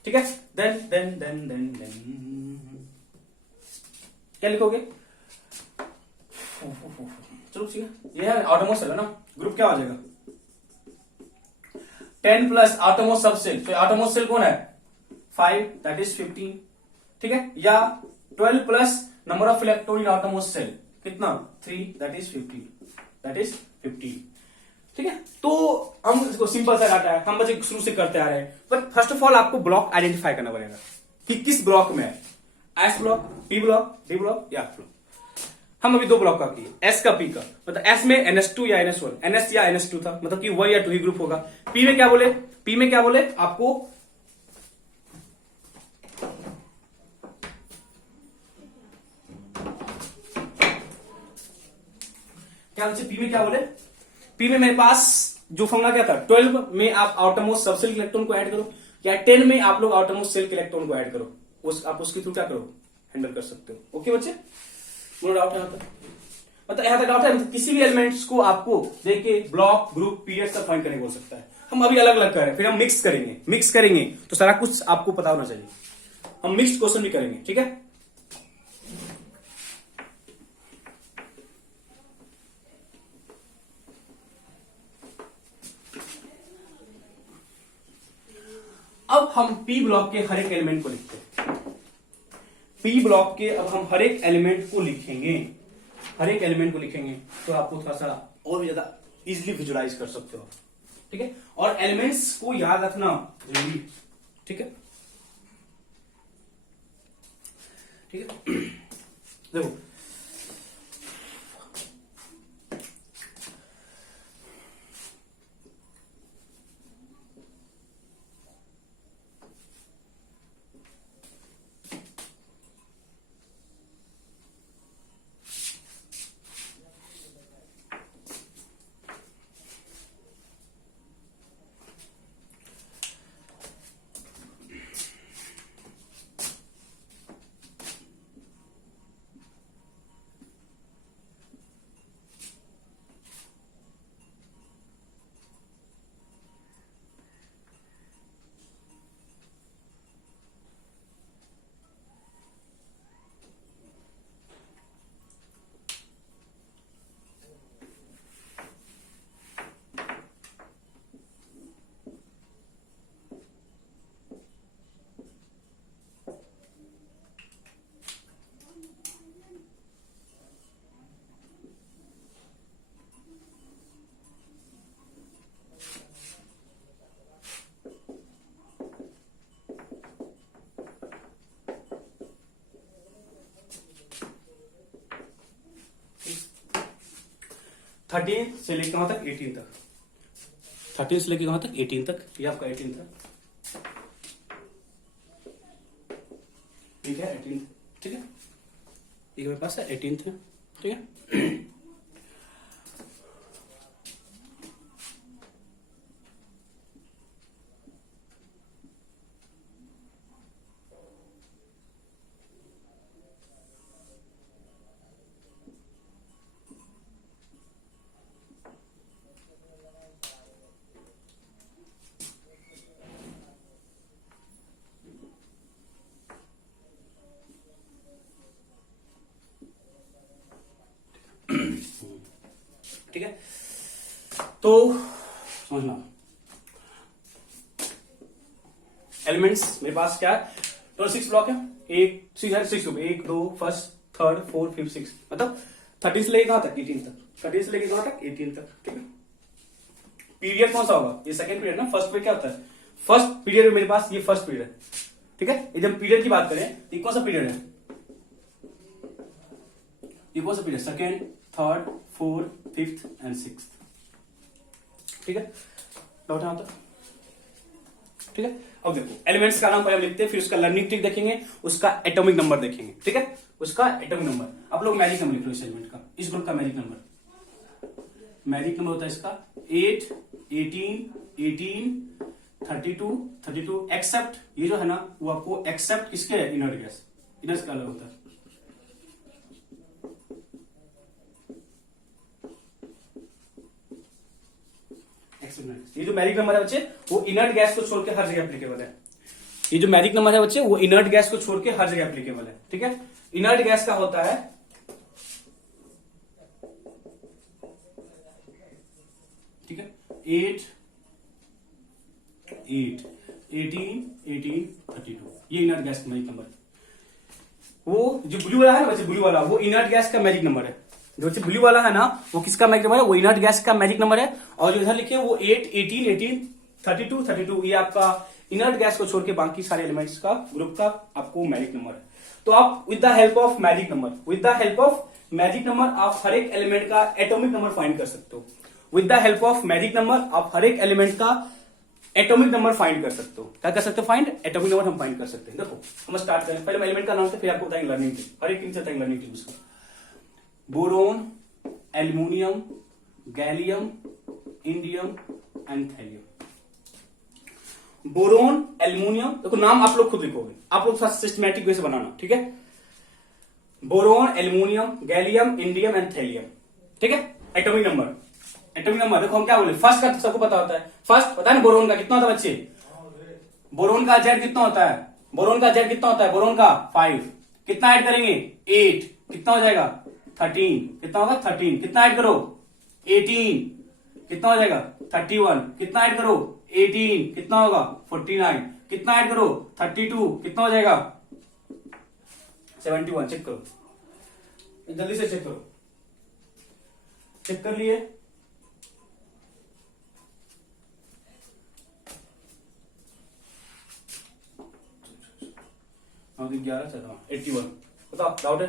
ठीक है, देन क्या लिखोगे, चलो ठीक है, ये है ऑटोमोस्ट है ना, ग्रुप क्या हो जाएगा 10 प्लस आटोमोस्ट सबसेल, तो आटोमोस्ट सेल कौन है 5, दैट इज 15, ठीक है। या 12 plus number of electron in outermost shell कितना 3, दैट इज 15, ठीक है। तो हम इसको सिंपल सा डाटा है, हम बच्चे शुरू से करते आ रहे हैं, बट फर्स्ट ऑफ ऑल आपको ब्लॉक आइडेंटिफाई करना पड़ेगा कि किस ब्लॉक में है, S block, P block, D block या एफ ब्लॉक। हम अभी दो ब्लॉक का किए, एस का पी का, मतलब एस में NS2 या NS1, NS या NS2 था, मतलब कि 1 या 2 ही ग्रुप होगा। पी में क्या बोले, पी में क्या बोले आपको, क्या बच्चे पी में क्या बोले, पी में मेरे पास जो फॉर्मूला क्या था, 12 में आप आउटरमोस्ट सबसेल इलेक्ट्रॉन को ऐड करो, या 10 में आप लोग आउटरमोस्ट सेल के इलेक्ट्रॉन को ऐड करो, आप उसके थ्रू क्या करो, हैंडल कर सकते हो। ओके बच्चे, नो डाउट यहां तक, मतलब यहां तक डाउट है, मतलब किसी भी एलिमेंट्स को आपको देखिए ब्लॉक, ग्रुप, पीरियड सब फाइंड करने बोल सकता है। हम अभी अलग अलग करें, फिर हम मिक्स करेंगे तो सारा कुछ आपको पता होना चाहिए। हम मिक्स क्वेश्चन भी करेंगे, ठीक है। अब हम पी ब्लॉक के हर एक एलिमेंट को लिखते हैं, पी ब्लॉक के अब हम हर एक एलिमेंट को लिखेंगे, तो आपको थोड़ा सा और भी ज्यादा इजिली विजुलाइज कर सकते हो, ठीक है। और एलिमेंट्स को याद रखना जरूरी, ठीक है, ठीक है। देखो थर्टीन से लेकर कहां तक 18 तक, 13 से लेकर कहां तक 18 तक, ये आपका 18 था, ठीक है 18, ठीक है, ये मेरे पास है 18 थे, ठीक है। ठीक है, तो समझना एलिमेंट्स मेरे पास क्या है, तो 6 ब्लॉक है, एक 1 2 फर्स्ट थर्ड फोर्थ फिफ्थ 6, मतलब 13 से लेके कहां तक 18 तक, 13 से लेके कहां तक 18 तक, ठीक है। पीरियड कौन सा होगा, ये सेकंड पीरियड ना, फर्स्ट पीरियड क्या होता है, फर्स्ट पीरियड में मेरे पास ये फर्स्ट पीरियड है, ठीक है। जब पीरियड की बात करें तो ये कौन सा पीरियड है, ये कौन सा period, second, third, fourth, fifth and sixth, ठीक है। डाउट यहां तक, ठीक है। अब देखो एलिमेंट्स का नाम पहले लिखते हैं, फिर उसका लर्निंग ट्रिक देखेंगे, उसका एटॉमिक नंबर देखेंगे, ठीक है, उसका एटॉमिक नंबर। आप लोग मैजिक नंबर लिख लो इस एलिमेंट का, इस ग्रुप का मैजिक नंबर होता है इसका 8, 18, 18, 32, एक्सेप्ट ये जो है ना वो आपको एक्सेप्ट किसके है, इनर्ट गैस, इनर्ट का अलग होता है, ये जो मैजिक नंबर है बच्चे वो इनर्ट गैस को छोड़ के हर जगह एप्लीकेबल है, ये जो मैजिक नंबर है बच्चे वो इनर्ट गैस को छोड़ के हर जगह एप्लीकेबल है, ठीक है। इनर्ट गैस का होता है, ठीक है, 8, 8, 18, 18, 32, ये इनर्ट गैस का मैजिक नंबर है। वो जो ब्लू वाला है ना बच्चे, ब्लू वाला वो इनर्ट गैस का मैजिक नंबर है। जो बच्चे ब्लू वाला है ना वो किसका मैजिक नंबर है? वो इनर्ट गैस का मैजिक नंबर है। और जो इधर लिखे वो 8, 18, 18, 32, 32 ये आपका इनर्ट गैस को छोड़ के बाकी सारे एलिमेंट्स का ग्रुप का आपको मैजिक नंबर है। तो आप with the help of magic number आप हर एक एलिमेंट का एटॉमिक नंबर फाइंड कर सकते हो। With the help of magic number आप हर एक एलिमेंट का एटॉमिक नंबर फाइंड कर सकते हो। क्या कर सकते हो? फाइंड एटॉमिक नंबर हम फाइंड कर सकते हैं। देखो हम स्टार्ट करें, पहले हम एलिमेंट का नाम से फिर आपको बताएंगे लर्निंग टिप, हर एक टीम से बताएंगे लर्निंग टिप उसका। Boron, aluminium, gallium, indium and thallium. Boron, aluminium, देखो नाम आप लोग खुद लिखोगे, आप लोग सिस्टमैटिक वे से बनाना, ठीक है। Boron, aluminium, gallium, indium and thallium, ठीक है। एटॉमिक नंबर देखो हम क्या बोले, फर्स्ट का तो सबको पता होता है। फर्स्ट पता है ना बोरोन का कितना होता है बच्चे? बोरोन का जेड कितना होता है? बोरोन का 5। कितना ऐड करेंगे? 8, कितना हो जाएगा? 13, कितना होगा? 13, कितना ऐड करो? 18, कितना हो जाएगा? 31, कितना ऐड करो? 18, कितना होगा? 49, कितना ऐड करो? 32, कितना हो जाएगा? 71। चेक करो, जल्दी से चेक करो। चेक कर लिए? अभी 11 चल रहा, 81 बताओ, डाउट है?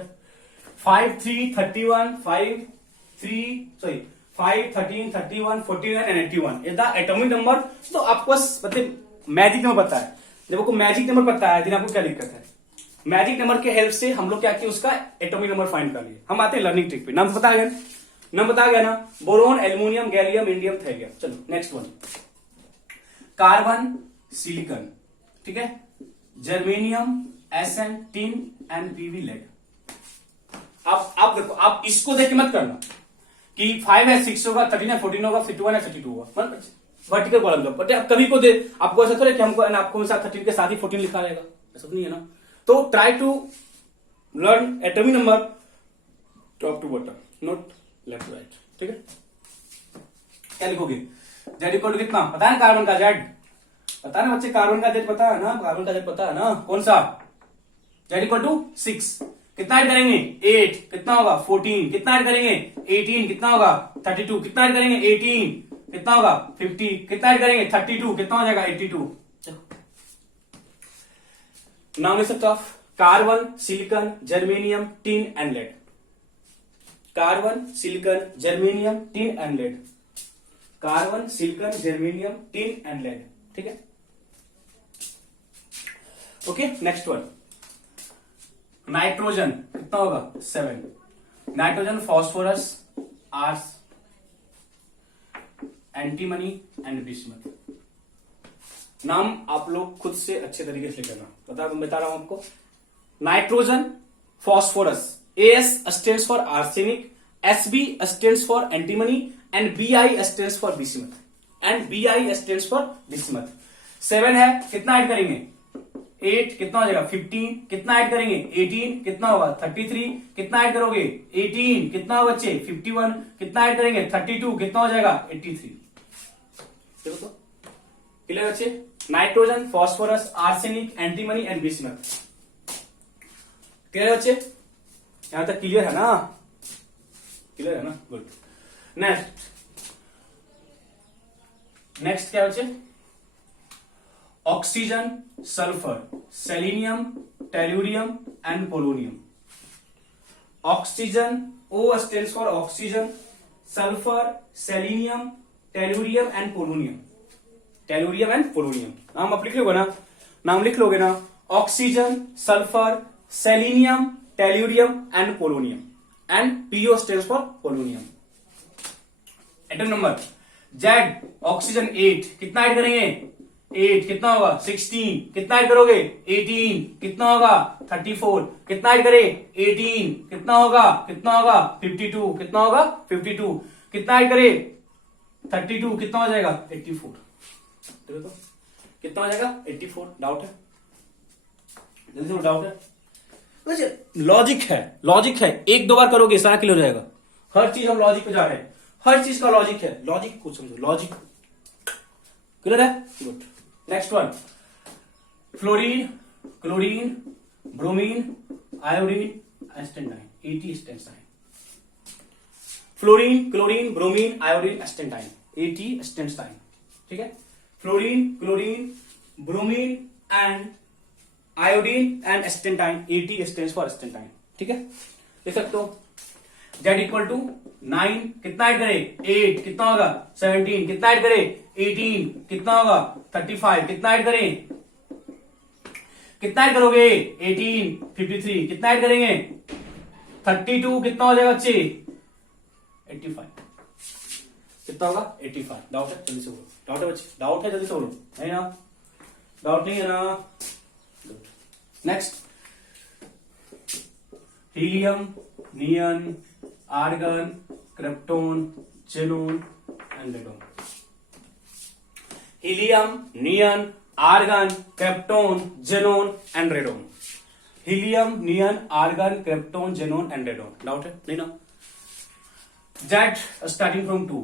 5, 3, 31, 5, 13, 31, 49 and 81 is the atomic number. तो आपको बस मतलब मैजिक नंबर पता है। जब आपको मैजिक नंबर पता है दिन आपको क्या दिक्कत है? मैजिक नंबर के हेल्प से हम लोग क्या किए, उसका एटॉमिक नंबर फाइंड कर लिए। हम आते हैं लर्निंग ट्रिक पे। नाम बता गया ना, boron, aluminium, gallium, indium, thallium. चलो नेक्स्ट वन, कार्बन, सिलिकॉन, ठीक है, germanium, SN, tin and PV lead. आप देखो, आप इसको देख के मत करना कि 5 है 6 होगा, 13 है 14 होगा, 51 है 32 होगा, वर्टिकल कॉलम का। बट आप कभी को दे, आपको ऐसा थोड़ा कि हमको आपको 13 के साथ ही 14 लिखा रहेगा, ऐसा तो नहीं है ना। तो try to learn atomic number top to bottom, not left right, ठीक है। क्या लिखोगे? जेड इक्वल टू कितना पता है? कार्बन का जेड पता है ना बच्चे? कार्बन का जेड पता है ना? कार्बन का जेड पता है ना? कौन सा? Z equal to 6। कितना ऐड करेंगे? 8, कितना होगा? 14, कितना ऐड करेंगे? 18, कितना होगा? 32, कितना ऐड करेंगे? 18, कितना होगा? 50, कितना ऐड करेंगे? 32, कितना हो जाएगा? 82। नाम list of carbon, silicon, germanium, tin and lead. Carbon, silicon, germanium, tin and lead. Carbon, silicon, germanium, tin and lead, ठीक है। ओके, नेक्स्ट वन, नाइट्रोजन कितना होगा? 7। Nitrogen, phosphorus, ars, antimony and bismuth. नाम आप लोग खुद से अच्छे तरीके से लिखना, बता रहा हूं आपको। Nitrogen, phosphorus, AS stands for arsenic, SB stands for antimony and BI stands for bismuth, and BI stands for bismuth. 7 है, कितना ऐड करेंगे? 8, कितना हो जाएगा? 15, कितना ऐड करेंगे? 18, कितना होगा? 33, कितना ऐड करोगे? 18, कितना होगा बच्चे? 51, कितना ऐड करेंगे? 32, कितना हो जाएगा? 83। देखो तो क्लियर बच्चे? Nitrogen, phosphorus, arsenic, antimony and bismuth. Clear बच्चे? यहां तक क्लियर है ना? क्लियर है ना? गुड। नेक्स्ट क्या बच्चे? Oxygen, sulphur, selenium, tellurium and polonium. Oxygen, O stands for oxygen, sulphur, selenium, tellurium and polonium. Tellurium and polonium नाम आप लिख लोगे ना? नाम लिख लोगे ना? Oxygen, sulphur, selenium, tellurium and polonium, and PO stands for polonium. Atom number Z, oxygen 8, कितना ऐड करेंगे? 8, कितना होगा? 16, कितना ऐड करोगे? 18, कितना होगा? 34, कितना ऐड करें? 18, कितना होगा? 52, कितना होगा? 52, कितना ऐड करें? 32, कितना हो जाएगा? 84। देखो तो कितना हो जाएगा? 84। डाउट है? जल्दी से डाउट है? लॉजिक है, एक दो बार करोगे सारा क्लियर हो जाएगा। हर चीज हम लॉजिक पे जा रहे हैं, हर चीज का लॉजिक है। लॉजिक को समझो, लॉजिक क्लियर है? Good. Next one, fluorine, chlorine, bromine, iodine, astatine, 80 astatine. Fluorine, chlorine, bromine, iodine, astatine, 80 astatine. ठीक है, fluorine, chlorine, bromine and iodine and astatine, 80 stands for astatine. ठीक है, देख सकते हो। Z इक्वल टू 9 कितना ऐड करे 8 कितना होगा 17 कितना ऐड करे 18 कितना होगा 35 कितना ऐड करें कितना ऐड करोगे 18 53 कितना ऐड करेंगे 32 कितना हो जाएगा बच्चे 85 कितना होगा 85। डाउट है जल्दी से बोलो, डाउट है बच्चे, डाउट है जल्दी से बोलो, है ना, डाउट नहीं है ना। Next, helium, neon, argon, krypton, xenon and radon. Helium, neon, argon, krypton, xenon and radon. Helium, neon, argon, krypton, xenon and radon. Doubt है नहीं ना। Z starting from 2।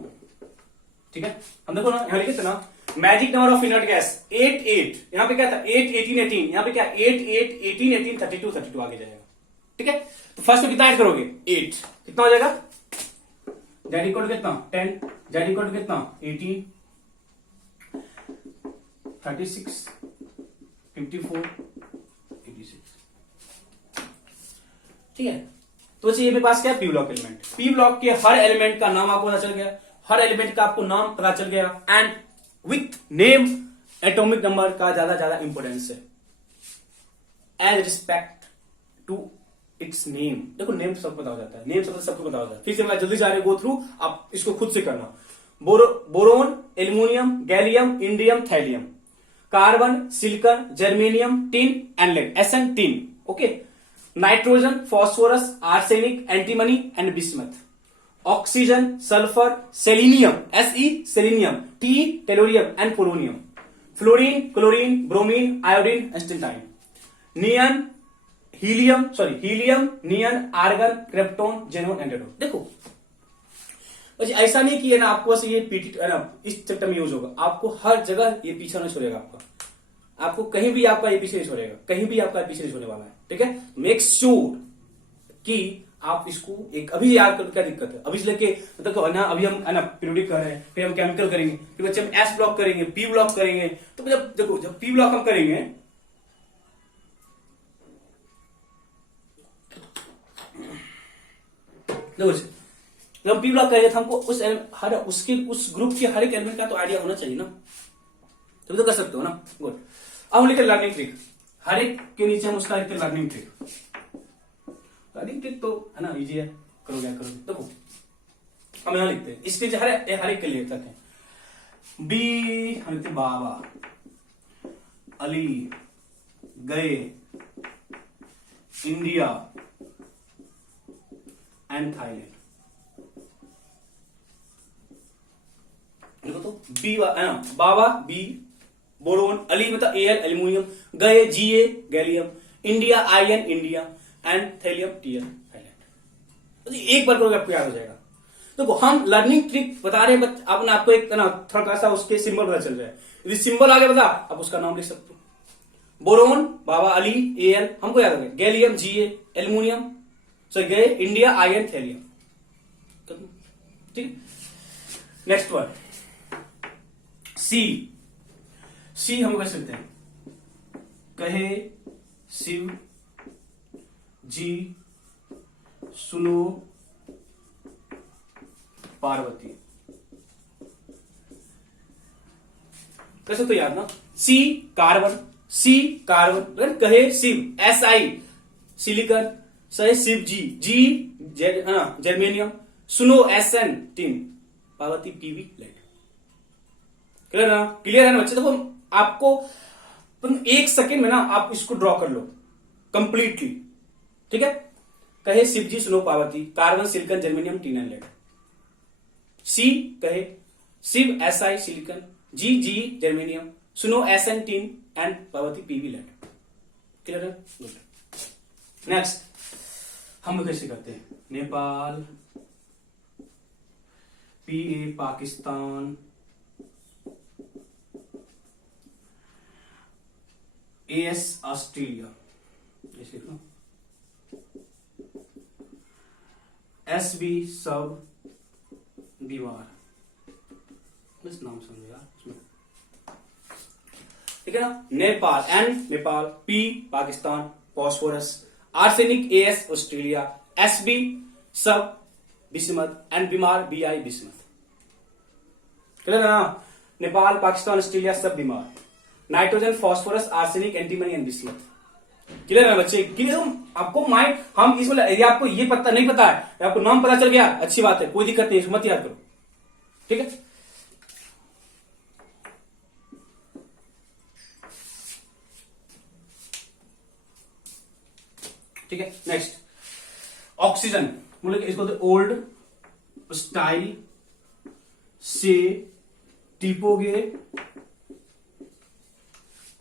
ठीक है, हम देखो ना यहां लिखे थे ना magic number of inert gas 8 8, यहां पे क्या था 8 18 18, यहां पे क्या 8 8 18 18 32 32 आगे जाएगा। ठीक है, तो फर्स्ट में कितना ऐड करोगे 8 कितना हो जाएगा जेड इक्वल टू कितना 10, जेड इक्वल टू कितना 18 36 54 86। ठीक है, तो ये मेरे पास क्या है p block element. P block के हर एलिमेंट का नाम आपको पता चल गया, हर एलिमेंट का आपको नाम पता चल गया and with name atomic number का ज्यादा इंपोर्टेंस है as respect to its name. देखो नेम सबको पता हो जाता है, नेम सबको पता हो जाता है। फिर से मैं जल्दी जा रहे गो थ्रू, आप इसको खुद से करना। Boron, aluminium, gallium, indium, thallium, carbon, silicon, germanium, tin and lead, SN tin. Okay, nitrogen, phosphorus, arsenic, antimony and bismuth, oxygen, sulphur, selenium, SE selenium, T tellurium and polonium, fluorine, chlorine, bromine, iodine, astatine, neon, helium, neon, argon, krypton, xenon and radon. देखो ऐसा नहीं कि है ना आपको बस ये PT है ना इस चैप्टर में यूज होगा, आपको हर जगह ये पीछा नहीं छोड़ेगा आपको कहीं भी आपका ये पीछे नहीं छोड़ेगा, कहीं भी आपका पीछे नहीं छोड़ने वाला है। ठीक है, मेक श्योर कि आप इसको एक अभी याद कर, क्या दिक्कत है अभी से लेके मतलब ना अभी हम है ना पीरियोडिक कर रहे हैं, फिर हम केमिकल करेंगे, फिर बच्चे हम एस ब्लॉक करेंगे, पी ब्लॉक करेंगे। तो जब देखो जब पी ब्लॉक हम करेंगे जब पी ब्लॉक करेंगे तो हमको उस ग्रुप के हर एक एलिमेंट का तो आइडिया होना चाहिए ना, तभी तो कर सकते हो ना। गुड, अब हम लिखे लर्निंग ट्रिक, हर एक के नीचे हम उसका लिखते लर्निंग ट्रिक। लर्निंग ट्रिक तो है ना इजी है, करोगे देखो हम यहां लिखते हैं इसके हर एक के लिए लिखते हैं बी, हम लिखते बाबा, अली, गए, इंडिया एंड थाईलैंड। देखो तो बी बाबा बी, बोरोन, अली मतलब एल एल्यूमिनियम, गए GA gallium, India IN India and thallium TL Thailand. एक बार करोगे आपको याद हो जाएगा। देखो हम लर्निंग ट्रिक बता रहे हैं, आपने आपको एक ना थोड़ा सा उसके सिंबल पता चल रहा है, यदि सिंबल आगे बता आप उसका नाम लिख सकते हो। बोरोन बाबा अली एल हमको याद हो गया, गैलियम जीए एल्यूमिनियम गए इंडिया आईएन थैलियम। ठीक, नेक्स्ट वन सी हम कह सकते हैं कहे शिव जी सुनो पार्वती, कैसे तो याद ना। सी कार्बन कहे शिव एस आई सिलिकॉन सही शिव जी जर्मेनियम, सुनो S N tin, Parvati PV lead. Clear है ना बच्चे। देखो आपको तुम एक सेकेंड में ना आप इसको ड्रॉ कर लो कंप्लीटली। ठीक है, कहे शिव जी सुनो Parvati, carbon silicon germanium tin and lead. C कहे Shiv S I silicon, G germanium, सुनो S N tin and Parvati PV lead. Clear है, गुड। नेक्स्ट हम कैसे करते हैं, Nepal, PA Pakistan, AS Australia, ऐसे लिखो। SB सब बीमार, बस नाम समझो यार उसमें, ठीक है ना। Nepal, N Nepal, P Pakistan, phosphorus, arsenic AS Australia, SB सब बिस्मत, N बीमार BI बिस्मत, क्लियर है ना। नेपाल पाकिस्तान ऑस्ट्रेलिया सब बीमार, nitrogen phosphorus arsenic antimony and bismuth, clear है बच्चे, क्लियर। आपको माइंड हम इसमें यदि आपको ये पता नहीं पता है, आपको नाम पता चल गया अच्छी बात है, कोई दिक्कत नहीं, मत याद करो, ठीक है। ठीक है, नेक्स्ट ऑक्सीजन, मतलब इसको ओल्ड स्टाइल से टिपोगे,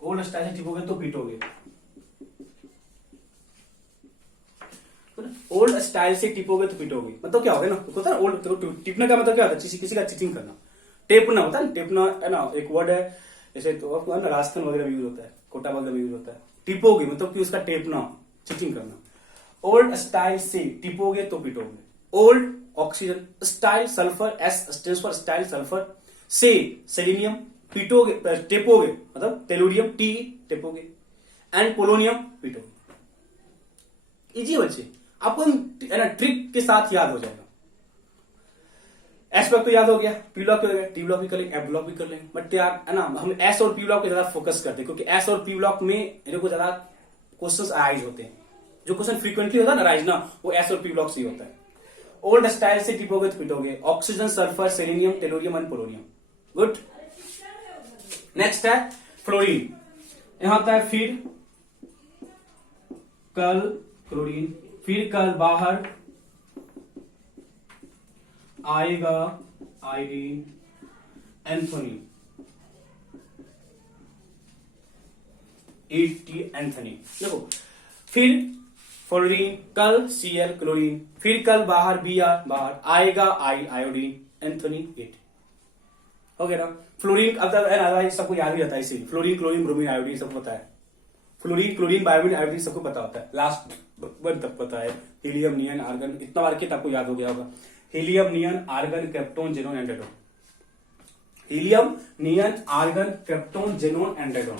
ओल्ड स्टाइल से टिपोगे तो पीटोगे, ओल्ड स्टाइल से टिपोगे तो पीटोगे, मतलब क्या होगा ना, होता है ना ओल्ड, टिपने का मतलब क्या होता है, किसी का चीटिंग करना, टेपना होता है ना, टेपना है ना, एक वर्ड है जैसे, तो आपको ना राजस्थान वगैरह में यूज होता है, कोटा वगैरह में यूज होता है, टिपोगे मतलब कि उसका टेपना, चीटिंग करना। ओल्ड स्टाइल से टिपोगे तो पीटोगे, old oxygen, style sulphur, S stands for style sulphur, से सेलेनियम, पीटोगे टेपोगे मतलब टेलुरियम, टी टेपोगे, एंड पोलोनियम पीटोगे। इजी बच्चे, आपको है ना ट्रिक के साथ याद हो जाएगा। एस ब्लॉक तो याद हो गया, पी ब्लॉक हो गया, टी ब्लॉक भी कर लेंगे, एफ ब्लॉक भी कर लेंगे, बट यार है ना हम एस और पी ब्लॉक पे ज्यादा फोकस करते हैं, क्योंकि एस और पी ब्लॉक में इनको ज्यादा क्वेश्चंस आइज होते हैं, जो क्वेश्चन फ्रीक्वेंटली होता है ना राइज ना, वो एस और पी ब्लॉक से ही होता है। ओल्ड स्टाइल से टिपोगे तो पीटोगे, oxygen sulphur selenium tellurium and polonium, good. Next है फ्लोरीन, यहां होता है फिर कल क्लोरीन, फिर कल बाहर आएगा आयोडीन एंथोनी, 80 एंथोनी, देखो फिर फ्लोरीन, कल Cl क्लोरीन, फिर कल बाहर Br बाहर, आएगा आयोडीन एंथोनी 8, हो गया ना। फ्लोरीन अब तक सबको याद ही रहता है, इसीलिए फ्लोरीन क्लोरीन ब्रोमीन आयोडीन सबको पता है, फ्लोरीन क्लोरीन बायोडीन आयोडीन सबको पता होता है, लास्ट वन तक पता है, हीलियम नियन आर्गन, इतना बार के आपको याद हो गया होगा, helium neon argon krypton xenon and radon, helium neon argon krypton xenon and radon,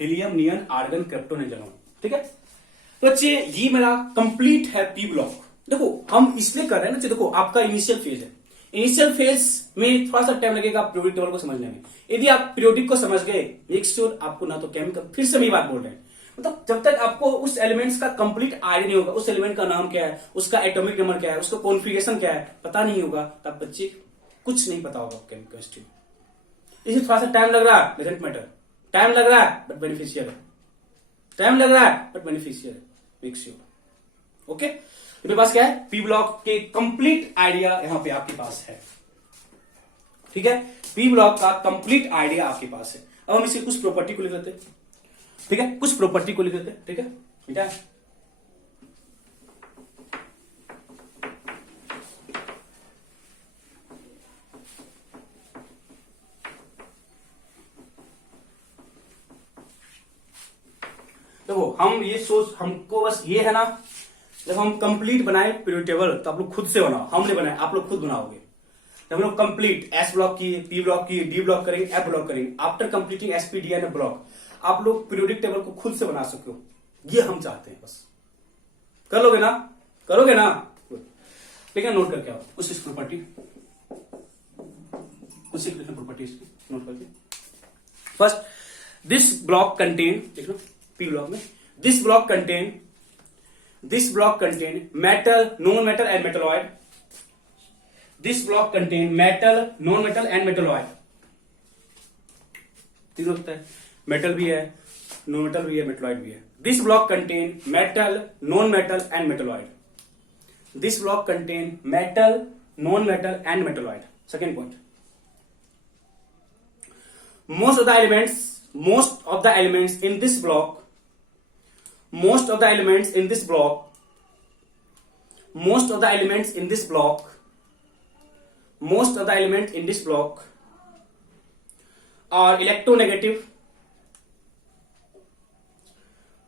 helium neon argon krypton and xenon, ठीक है। तो बच्चे ये मेरा कंप्लीट है पी ब्लॉक। देखो हम इसलिए कर रहे हैं ना, देखो आपका इनिशियल फेज है, इनिशियल फेज में थोड़ा सा टाइम लगेगा पीरियोडिक टेबल को समझने में, यदि आप पीरियोडिक को समझ गए मेक श्योर आपको ना तो केमिकल, फिर से मैं बात बोल रहे हैं, मतलब जब तक आपको उस एलिमेंट्स का कंप्लीट आइडिया नहीं होगा, उस एलिमेंट का नाम क्या है, उसका एटॉमिक नंबर क्या है, उसका कॉन्फ़िगरेशन क्या है पता नहीं होगा, तब बच्चे कुछ नहीं पता होगा केमिस्ट्री। इसे थोड़ा सा टाइम लग रहा है, डजंट मैटर, टाइम लग रहा है बट बेनिफिशियल है, टाइम लग रहा है बट बेनिफिशियल है, मेक श्योर। ओके, मेरे पास क्या है, पी ब्लॉक के कंप्लीट आइडिया यहां पे आपके पास है, ठीक है, पी ब्लॉक का कंप्लीट आइडिया आपके पास है। अब हम इसकी कुछ प्रॉपर्टी को लिख लेते हैं, ठीक है, कुछ प्रॉपर्टी को लिख लेते हैं, ठीक है बेटा। देखो हम ये सोच, हमको बस ये है ना, जब हम कंप्लीट बनाए पीरियोडिक टेबल तो आप लोग खुद से बनाओ, हमने बनाया आप लोग खुद बनाओगे। जब हम लोग कंप्लीट एस ब्लॉक की, पी ब्लॉक की, डी ब्लॉक करेंगे, एफ ब्लॉक करेंगे, after completing sp d n block आप लोग पीरियोडिक टेबल को खुद से बना सको, ये हम चाहते हैं, बस कर लोगे ना, करोगे ना, लेकिन नोट करके आओ उस प्रॉपर्टी, उसी प्रॉपर्टी नोट करके। फर्स्ट दिस ब्लॉक कंटेन, देख लो पी ब्लॉक में, this block contain metal, non metal and metalloid, this block contain metal, non metal and metalloid, तीन होता है, मेटल भी है, नॉन मेटल भी है, मेटलॉइड भी है। This block contain metal, non metal and metalloid, this block contain metal, non metal and metalloid. Second point, most of the elements in this block, most of the elements in this block are electronegative,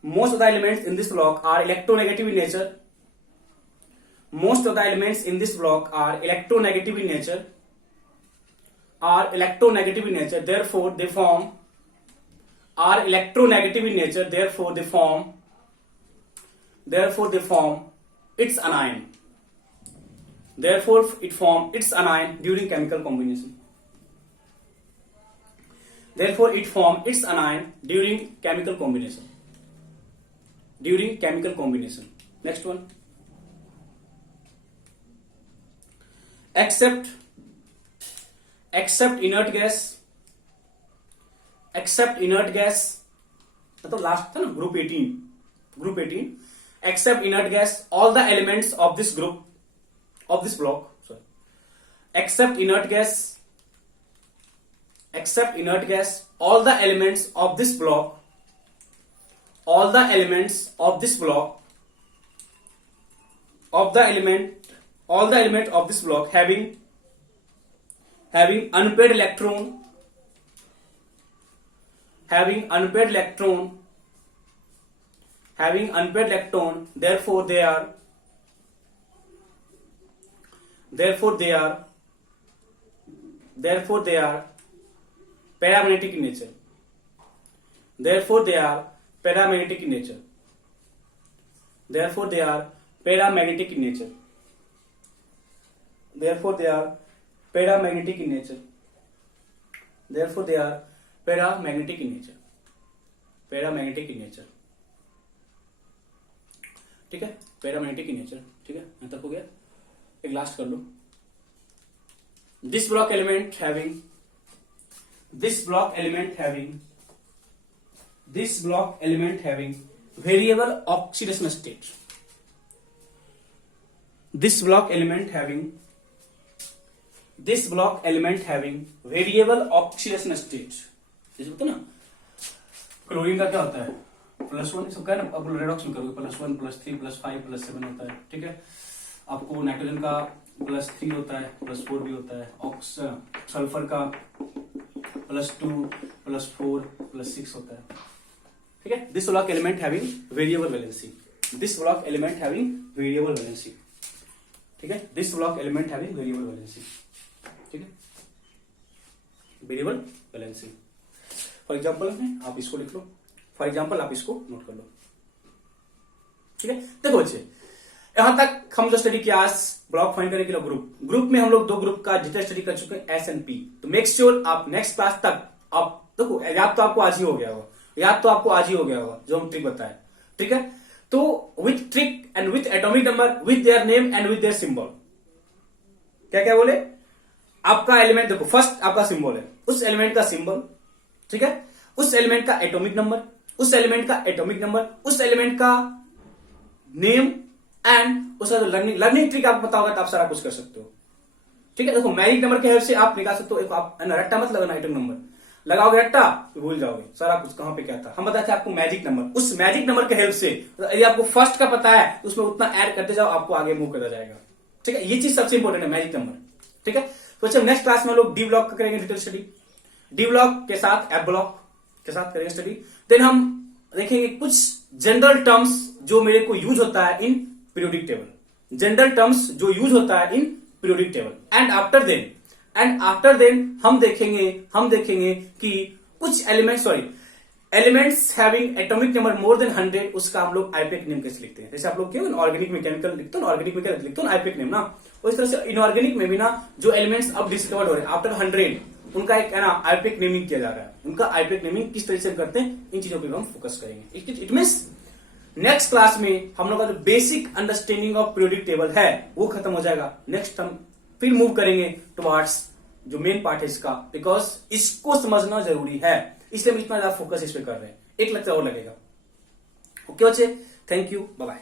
most of the elements in this block are electronegative in nature. Most of the elements in this block are electronegative in nature. Are electronegative in nature. Therefore, they form. Are electronegative in nature. Therefore, they form. Therefore, they form its anion. Therefore, it form its anion during chemical combination. Therefore, it form its anion during chemical combination. During chemical combination. Next one. Except inert gas. Except inert gas. मतलब last था ना group 18. Except inert gas, all the elements of this group, of this block, sorry. Except inert gas, all the elements of this block, all the elements of this block, all the element of this block having unpaired electron, having unpaired electron, therefore they are paramagnetic in nature. Therefore they are paramagnetic in nature. Therefore they are paramagnetic in nature. Therefore they are paramagnetic in nature. Therefore they are paramagnetic in nature. Paramagnetic in nature. ठीक है, paramagnetic in nature. ठीक है, यहां तक हो गया. एक last कर लो. This block element having variable oxidation state. This block element having variable oxidation state. जैसे होता है ना, क्लोरीन का क्या होता है, +1 सबका है ना. अब रेडॉक्स में करोगे +1 +3 +5 +7 होता है. ठीक है, आपको नाइट्रोजन का +3 होता है, +4 भी होता है. सल्फर का +2 +4 +6 होता है. ठीक है, this block element having variable valency. This block element having variable valency. ठीक है, this block element having variable valency. ठीक है, वेरिएबल वैलेंसी. फॉर एग्जाम्पल आप इसको लिख लो. फॉर एग्जाम्पल आप इसको नोट कर लो. ठीक है, देखो बच्चे, यहां तक हम जो स्टडी किया ब्लॉक फाइंड करने के लिए ग्रुप में हम लोग 2 ग्रुप का जितना स्टडी कर चुके हैं एस एंड पी. तो मेक श्योर आप नेक्स्ट क्लास तक आप देखो, याद तो आपको आज ही हो गया होगा जो हम ट्रिक बताए. ठीक है, तो with trick and with atomic number, with their name and with their symbol. क्या क्या बोले, आपका एलिमेंट देखो, फर्स्ट आपका सिंबल है, उस एलिमेंट का सिंबल. ठीक है, उस एलिमेंट का एटॉमिक नंबर, उस एलिमेंट का नेम एंड उसका लर्निंग ट्रिक आपको पता होगा तो आप सारा कुछ कर सकते हो. ठीक है, देखो मैजिक नंबर के हेल्प से आप निकाल सकते हो. आप रट्टा मत लगाना, आइटम नंबर लगाओगे रट्टा तो भूल जाओगे सारा कुछ कहां पे क्या था. हम बताते हैं आपको मैजिक नंबर. उस मैजिक नंबर के हेल्प से यदि आपको फर्स्ट का पता है तो उसमें उतना ऐड करते जाओ, आपको आगे मूव करता जाएगा. ठीक है, ये चीज सबसे इंपॉर्टेंट है, मैजिक नंबर. ठीक है, तो अच्छा नेक्स्ट क्लास में हम लोग डी ब्लॉक का करेंगे डिटेल स्टडी. डी ब्लॉक के साथ एफ ब्लॉक के साथ करेंगे स्टडी. देन हम देखेंगे कुछ जनरल टर्म्स जो मेरे को यूज होता है in periodic table. General terms जो यूज होता है in periodic table. And after then हम देखेंगे कि कुछ elements having atomic number more than 100, उसका हम लोग आईपीएक नेम कैसे लिखते हैं. जैसे आप लोग क्यों ऑर्गेनिक में केमिकल लिखते हो, ऑर्गेनिक में क्या लिखते हो आईपीएक नेम ना, उस तरह से इनऑर्गेनिक में भी ना जो एलिमेंट्स अब डिस्कवर्ड हो रहे हैं आफ्टर 100, उनका एक है ना आईपीएक नेमिंग किया जा रहा है. उनका आईपीएक नेमिंग किस तरह से करते हैं, इन चीजों पर हम फोकस करेंगे. इट मींस नेक्स्ट क्लास में हम लोग का जो basic understanding of periodic table है वो खत्म हो जाएगा. नेक्स्ट हम फिर मूव करेंगे टुवर्ड्स जो मेन पार्ट है इसका, बिकॉज इसको समझना जरूरी है, इसलिए हम इतना ज्यादा फोकस इस पे कर रहे हैं. एक लेक्चर और लगेगा. ओके बच्चे, थैंक यू, बाय बाय.